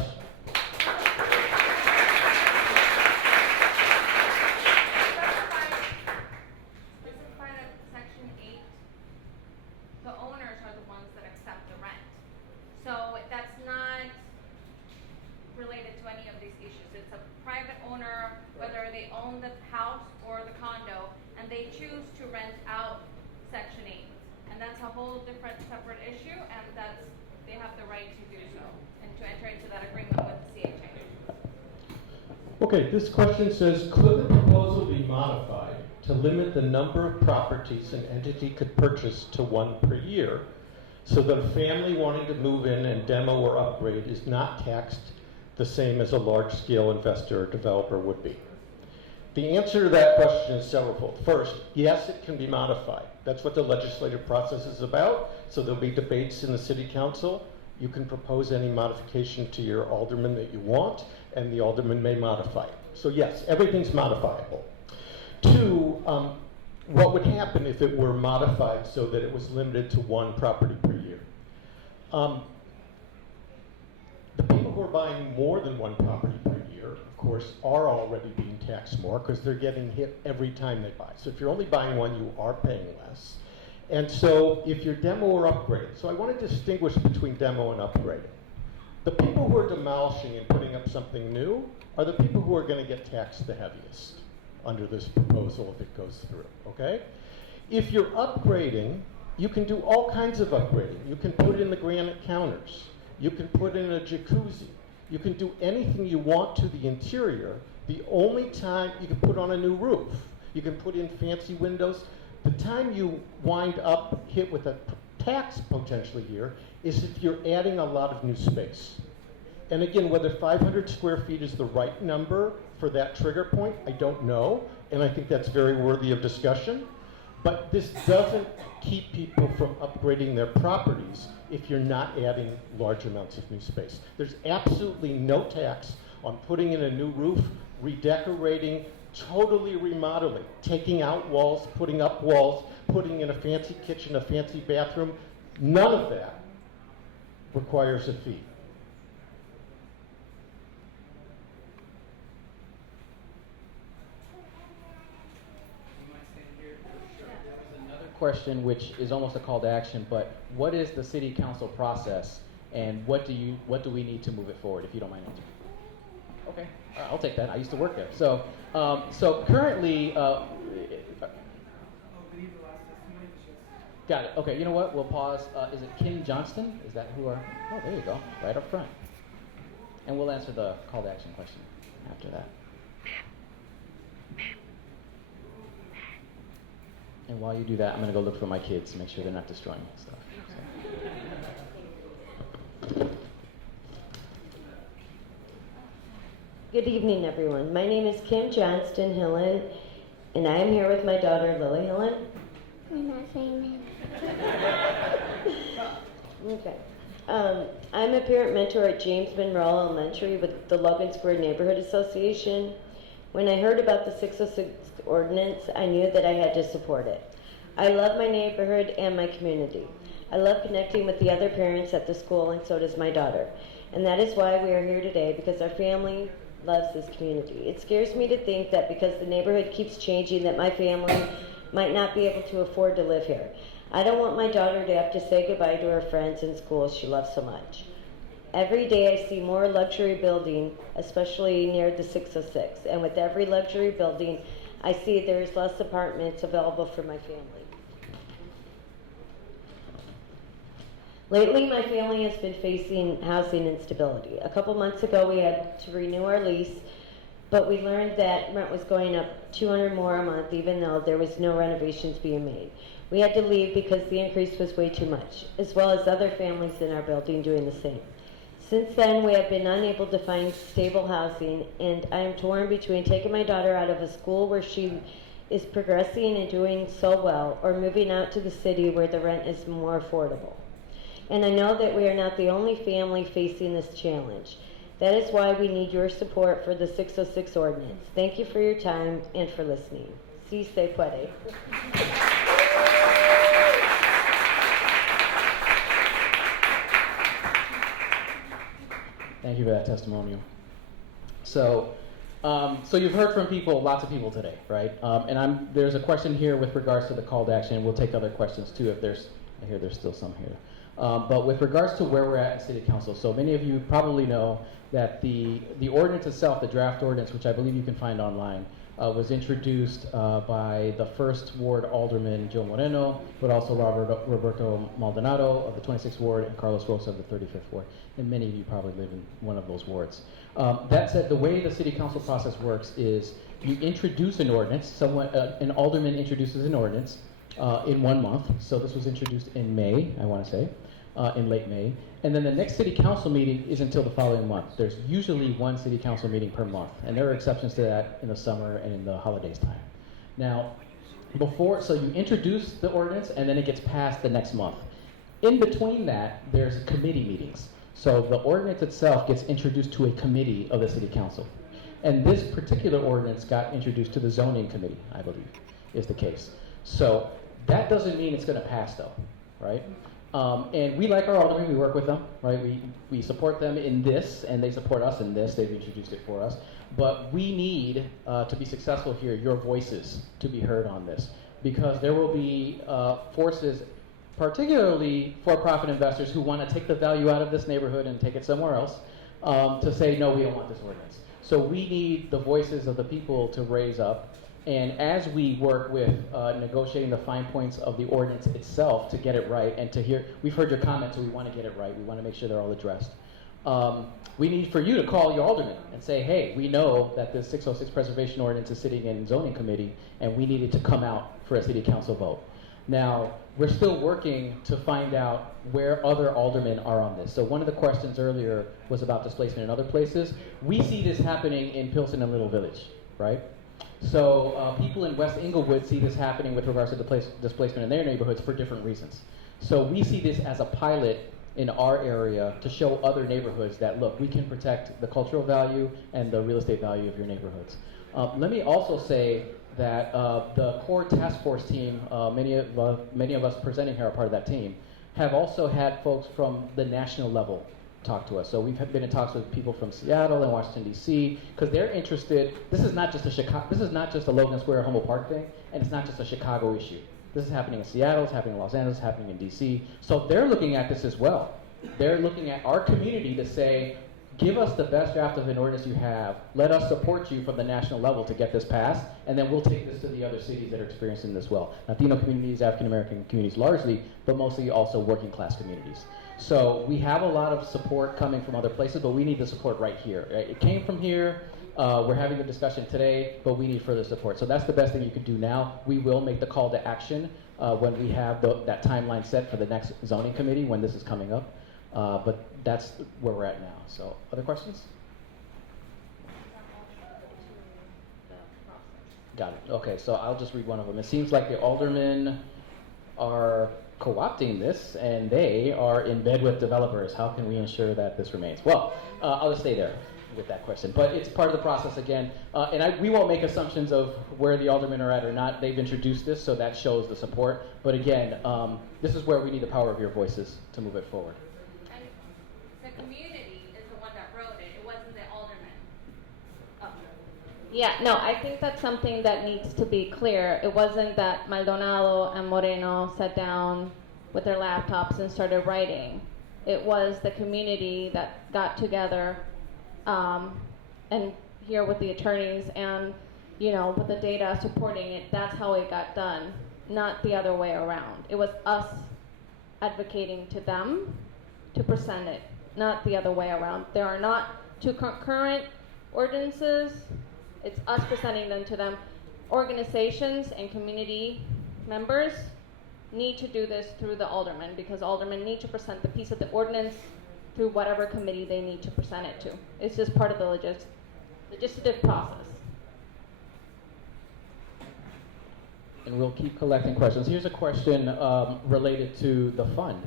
separate issue, and they have the right to do so and to enter into that agreement with the CHA. Okay, this question says, could the proposal be modified to limit the number of properties an entity could purchase to one per year, so that a family wanting to move in and demo or upgrade is not taxed the same as a large-scale investor or developer would be? The answer to that question is severalfold. First, yes, it can be modified. That's what the legislative process is about. So there'll be debates in the city council. You can propose any modification to your alderman that you want, and the alderman may modify it. So yes, everything's modifiable. Two, what would happen if it were modified so that it was limited to one property per year? The people who are buying more than one property per year, of course, are already being taxed more because they're getting hit every time they buy. So if you're only buying one, you are paying less. And so if you're demo or upgrading, so I want to distinguish between demo and upgrading. The people who are demolishing and putting up something new are the people who are going to get taxed the heaviest under this proposal if it goes through, okay? If you're upgrading, you can do all kinds of upgrading. You can put in the granite counters. You can put in a jacuzzi. You can do anything you want to the interior. The only time you can put on a new roof, you can put in fancy windows. The time you wind up hit with a tax potentially here is if you're adding a lot of new space. And again, whether 500 square feet is the right number for that trigger point, I don't know. And I think that's very worthy of discussion. But this doesn't keep people from upgrading their properties if you're not adding large amounts of new space. There's absolutely no tax on putting in a new roof, redecorating, totally remodeling, taking out walls, putting up walls, putting in a fancy kitchen, a fancy bathroom. None of that requires a fee. Question, which is almost a call to action, but what is the city council process, and what do we need to move it forward, if you don't mind answering? Okay, I'll take that. I used to work there. So, so currently, got it. Okay, you know what? We'll pause. Is it Kim Johnston? Is that who are? Oh, there you go, right up front. And we'll answer the call to action question after that. And while you do that, I'm going to go look for my kids, make sure they're not destroying stuff. So. Good evening, everyone. My name is Kim Johnston Hillen, and I am here with my daughter, Lily Hillen. We're not saying Okay. I'm a parent mentor at James Monroe Elementary with the Logan Square Neighborhood Association. When I heard about the 606 ordinance, I knew that I had to support it. I love my neighborhood and my community. I love connecting with the other parents at the school, and so does my daughter. And that is why we are here today, because our family loves this community. It scares me to think that because the neighborhood keeps changing, that my family might not be able to afford to live here. I don't want my daughter to have to say goodbye to her friends and schools she loves so much. Every day I see more luxury building, especially near the 606. And with every luxury building, I see there's less apartments available for my family. Lately, my family has been facing housing instability. A couple months ago, we had to renew our lease, but we learned that rent was going up $200 more a month, even though there was no renovations being made. We had to leave because the increase was way too much, as well as other families in our building doing the same. Since then, we have been unable to find stable housing, and I am torn between taking my daughter out of a school where she is progressing and doing so well, or moving out to the city where the rent is more affordable. And I know that we are not the only family facing this challenge. That is why we need your support for the 606 ordinance. Thank you for your time and for listening. Si se puede. Thank you for that testimonial. So, so you've heard from people, lots of people today, right? And there's a question here with regards to the call to action. We'll take other questions too if there's, I hear there's still some here. But with regards to where we're at in City Council, so many of you probably know that the ordinance itself, the draft ordinance, which I believe you can find online, was introduced by the first ward alderman, Joe Moreno, but also Roberto Maldonado of the 26th ward and Carlos Rosa of the 35th ward. And many of you probably live in one of those wards. That said, the way the city council process works is you introduce an ordinance, an alderman introduces an ordinance in 1 month. So this was introduced in May, I want to say, in late May. And then the next city council meeting is until the following month. There's usually one city council meeting per month, and there are exceptions to that in the summer and in the holidays time. Now, so you introduce the ordinance and then it gets passed the next month. In between that, there's committee meetings. So the ordinance itself gets introduced to a committee of the city council. And this particular ordinance got introduced to the zoning committee, I believe, is the case. So that doesn't mean it's going to pass though, right? And we like our aldermen, we work with them, right? We support them in this, and they support us in this. They've introduced it for us. But we need, to be successful here, your voices to be heard on this. Because there will be forces, particularly for-profit investors, who want to take the value out of this neighborhood and take it somewhere else, to say, no, we don't want this ordinance. So we need the voices of the people to raise up. And as we work with negotiating the fine points of the ordinance itself to get it right and to hear, we've heard your comments, so we want to get it right. We want to make sure they're all addressed. We need for you to call your alderman and say, hey, we know that the 606 preservation ordinance is sitting in zoning committee and we need it to come out for a city council vote. Now, we're still working to find out where other aldermen are on this. So one of the questions earlier was about displacement in other places. We see this happening in Pilsen and Little Village, right? So people in West Inglewood see this happening with regards to displacement in their neighborhoods for different reasons. So we see this as a pilot in our area to show other neighborhoods that, look, we can protect the cultural value and the real estate value of your neighborhoods. Let me also say that the core task force team, many of us presenting here are part of that team, have also had folks from the national level talk to us. So we've been in talks with people from Seattle and Washington D.C. because they're interested. This is not just a Logan Square Humboldt Park thing, and it's not just a Chicago issue. This is happening in Seattle, it's happening in Los Angeles, it's happening in D.C. So they're looking at this as well. They're looking at our community to say, give us the best draft of an ordinance you have. Let us support you from the national level to get this passed, and then we'll take this to the other cities that are experiencing this well. Latino communities, African American communities largely, but mostly also working class communities. So we have a lot of support coming from other places, but we need the support right here. It came from here. We're having the discussion today, but we need further support. So that's the best thing you can do now. We will make the call to action when we have that timeline set for the next zoning committee when this is coming up. But that's where we're at now. So other questions? Got it. Okay, so I'll just read one of them. It seems like the aldermen are co-opting this, and they are in bed with developers. How can we ensure that this remains? Well, I'll just stay there with that question. But it's part of the process again. We won't make assumptions of where the aldermen are at or not. They've introduced this, so that shows the support. But again, this is where we need the power of your voices to move it forward. And the community is the one that wrote it. It wasn't the alderman. Yeah, no, I think that's something that needs to be clear. It wasn't that Maldonado and Moreno sat down with their laptops and started writing. It was the community that got together and here with the attorneys and, with the data supporting it. That's how it got done, not the other way around. It was us advocating to them to present it, not the other way around. There are not two concurrent ordinances. It's us presenting them to them. Organizations and community members need to do this through the aldermen because aldermen need to present the piece of the ordinance through whatever committee they need to present it to. It's just part of the legislative process. And we'll keep collecting questions. Here's a question related to the fund.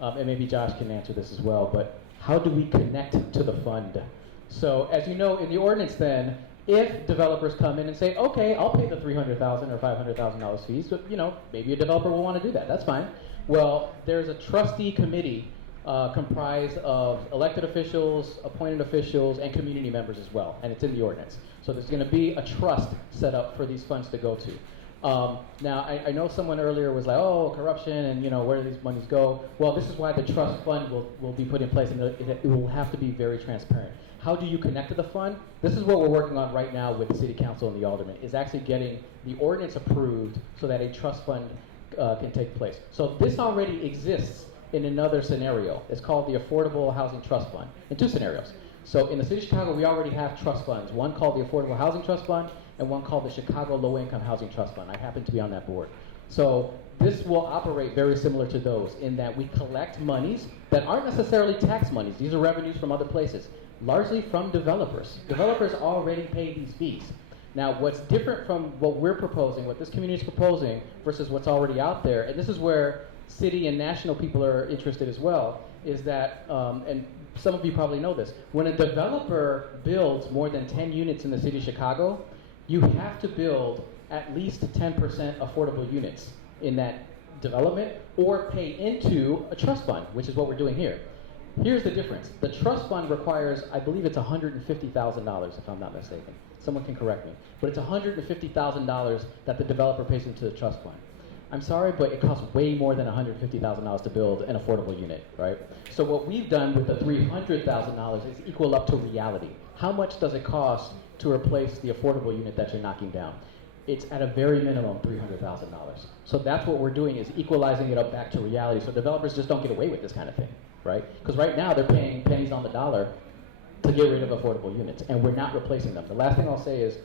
And maybe Josh can answer this as well, but how do we connect to the fund? So as you know, in the ordinance then, if developers come in and say, okay, I'll pay the $300,000 or $500,000 fees, but maybe a developer will want to do that. That's fine. Well, there's a trustee committee comprised of elected officials, appointed officials, and community members as well, and it's in the ordinance. So there's going to be a trust set up for these funds to go to. Now, I know someone earlier was like, oh, corruption and, where do these monies go? Well, this is why the trust fund will be put in place, and it will have to be very transparent. How do you connect to the fund? This is what we're working on right now with the city council and the aldermen, is actually getting the ordinance approved so that a trust fund can take place. So this already exists in another scenario. It's called the Affordable Housing Trust Fund, in 2 scenarios. So in the city of Chicago, we already have trust funds, one called the Affordable Housing Trust Fund and one called the Chicago Low Income Housing Trust Fund. I happen to be on that board. So this will operate very similar to those in that we collect monies that aren't necessarily tax monies. These are revenues from other places, largely from developers. Developers already pay these fees. Now, what's different from what we're proposing, what this community is proposing, versus what's already out there, and this is where city and national people are interested as well, is that, and some of you probably know this, when a developer builds more than 10 units in the city of Chicago, you have to build at least 10% affordable units in that development or pay into a trust fund, which is what we're doing here. Here's the difference. The trust fund requires, I believe it's $150,000 if I'm not mistaken. Someone can correct me. But it's $150,000 that the developer pays into the trust fund. I'm sorry, but it costs way more than $150,000 to build an affordable unit, right? So what we've done with the $300,000 is equal up to reality. How much does it cost to replace the affordable unit that you're knocking down? It's at a very minimum $300,000. So that's what we're doing, is equalizing it up back to reality so developers just don't get away with this kind of thing, right? Because right now they're paying pennies on the dollar to get rid of affordable units, and we're not replacing them. The last thing I'll say is,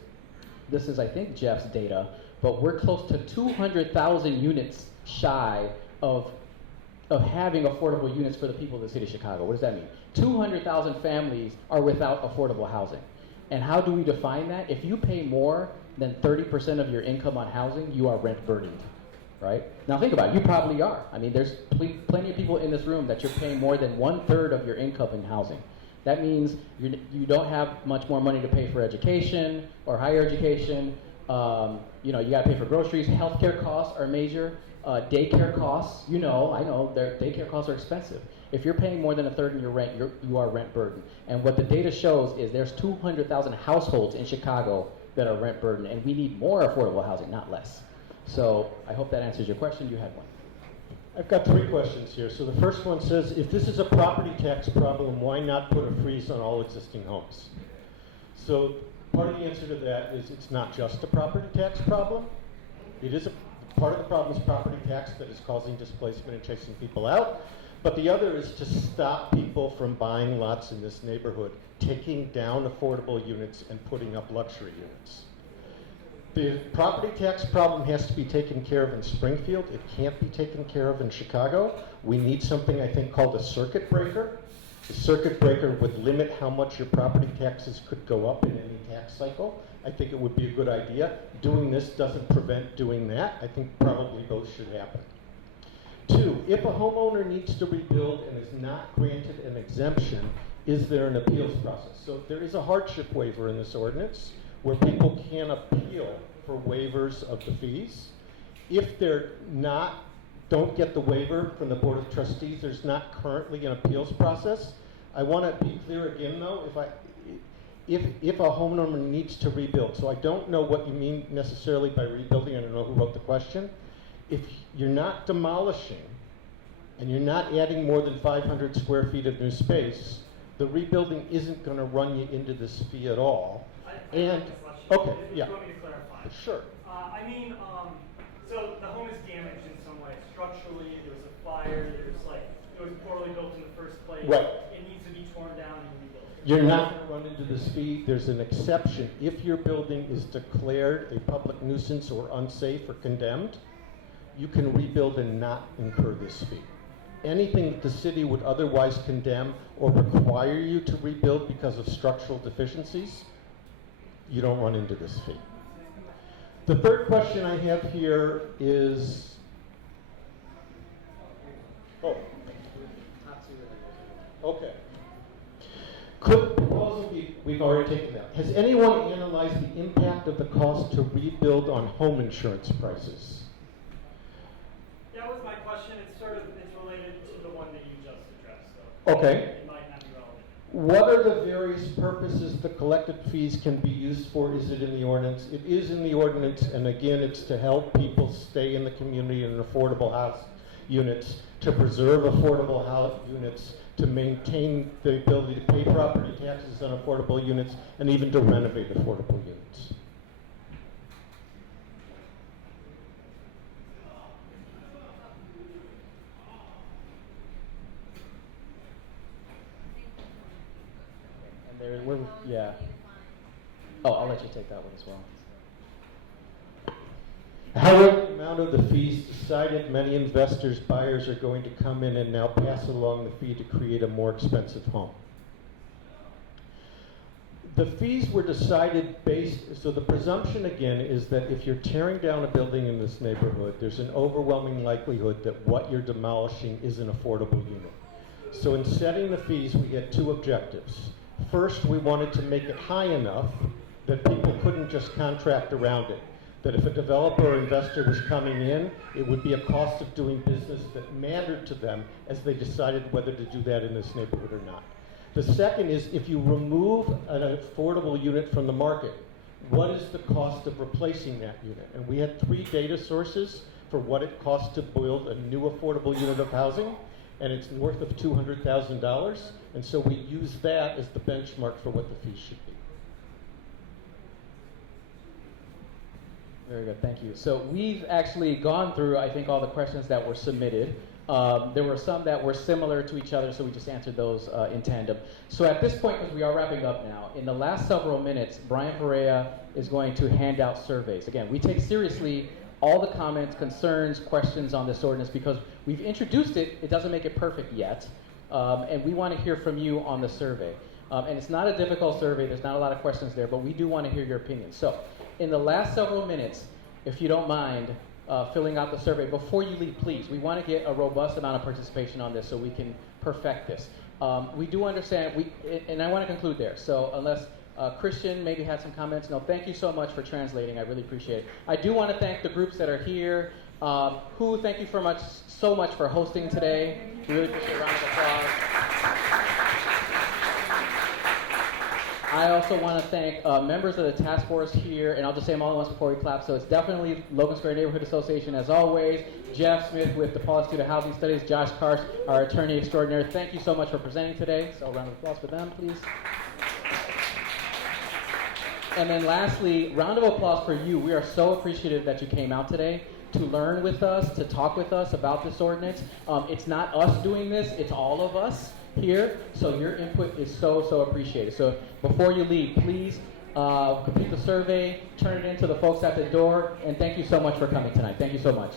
this is, I think, Jeff's data, but we're close to 200,000 units shy of having affordable units for the people of the city of Chicago. What does that mean? 200,000 families are without affordable housing. And how do we define that? If you pay more than 30% of your income on housing, you are rent burdened, right? Now think about it, you probably are. I mean, there's plenty of people in this room that you're paying more than 1/3 of your income in housing. That means you don't have much more money to pay for education or higher education. You gotta pay for groceries. Healthcare costs are major. Daycare costs, I know daycare costs are expensive. If you're paying more than 1/3 of your rent, you are rent burdened. And what the data shows is there's 200,000 households in Chicago that are rent burdened, and we need more affordable housing, not less. So I hope that answers your question. You had one. I've got 3 questions here. So the first one says, if this is a property tax problem, why not put a freeze on all existing homes? So part of the answer to that is it's not just a property tax problem. It is part of the problem is property tax that is causing displacement and chasing people out. But the other is to stop people from buying lots in this neighborhood, taking down affordable units and putting up luxury units. The property tax problem has to be taken care of in Springfield. It can't be taken care of in Chicago. We need something, I think, called a circuit breaker. The circuit breaker would limit how much your property taxes could go up in any tax cycle. I think it would be a good idea. Doing this doesn't prevent doing that. I think probably both should happen. 2, if a homeowner needs to rebuild and is not granted an exemption, is there an appeals process? So there is a hardship waiver in this ordinance where people can appeal for waivers of the fees. If they're don't get the waiver from the Board of Trustees, there's not currently an appeals process. I want to be clear again though, if a homeowner needs to rebuild, so I don't know what you mean necessarily by rebuilding, I don't know who wrote the question. If you're not demolishing and you're not adding more than 500 square feet of new space, the rebuilding isn't going to run you into this fee at all. And, okay, yeah. You want me to clarify? Sure. So the home is damaged in some way. Structurally, there was a fire, it was poorly built in the first place. Right. It needs to be torn down and rebuilt. You're not going to run into this fee. There's an exception. If your building is declared a public nuisance or unsafe or condemned, you can rebuild and not incur this fee. Anything that the city would otherwise condemn or require you to rebuild because of structural deficiencies, you don't run into this fee. The third question I have here is, okay. Could proposal be, we've already taken that. Has anyone analyzed the impact of the cost to rebuild on home insurance prices? That was my question. It's related to the one that you just addressed, though. Okay. It might not be relevant. What are the various purposes the collected fees can be used for? Is it in the ordinance? It is in the ordinance, and again, it's to help people stay in the community in affordable house units, to preserve affordable house units, to maintain the ability to pay property taxes on affordable units, and even to renovate affordable units. And yeah. Oh, I'll let you take that one as well. However, the amount of the fees decided, many investors, buyers are going to come in and now pass along the fee to create a more expensive home. The fees were decided so the presumption again is that if you're tearing down a building in this neighborhood, there's an overwhelming likelihood that what you're demolishing is an affordable unit. So in setting the fees, we had two objectives. First, we wanted to make it high enough that people couldn't just contract around it. That if a developer or investor was coming in, it would be a cost of doing business that mattered to them as they decided whether to do that in this neighborhood or not. The second is if you remove an affordable unit from the market, what is the cost of replacing that unit? And we had 3 data sources for what it costs to build a new affordable unit of housing, and it's north of $200,000. And so we use that as the benchmark for what the fees should be. Very good, thank you. So we've actually gone through, I think, all the questions that were submitted. There were some that were similar to each other, so we just answered those in tandem. So at this point, because we are wrapping up now, in the last several minutes, Brian Perea is going to hand out surveys. Again, we take seriously all the comments, concerns, questions on this ordinance because we've introduced it. It doesn't make it perfect yet, and we want to hear from you on the survey. And it's not a difficult survey. There's not a lot of questions there, but we do want to hear your opinion. So in the last several minutes, if you don't mind filling out the survey, before you leave, please, we want to get a robust amount of participation on this so we can perfect this. We do understand, and I want to conclude there. So unless Christian maybe had some comments. No, thank you so much for translating. I really appreciate it. I do want to thank the groups that are here. Thank you so much for hosting today. We really appreciate a round of applause. I also want to thank members of the task force here, and I'll just say them all at once before we clap. So it's definitely Logan Square Neighborhood Association, as always. Jeff Smith with the Paul Institute of Housing Studies. Josh Karsh, our attorney extraordinaire. Thank you so much for presenting today. So a round of applause for them, please. And then lastly, round of applause for you. We are so appreciative that you came out today to learn with us, to talk with us about this ordinance. It's not us doing this, it's all of us here. So your input is so appreciated. So before you leave, please complete the survey, turn it in to the folks at the door, and thank you so much for coming tonight. Thank you so much.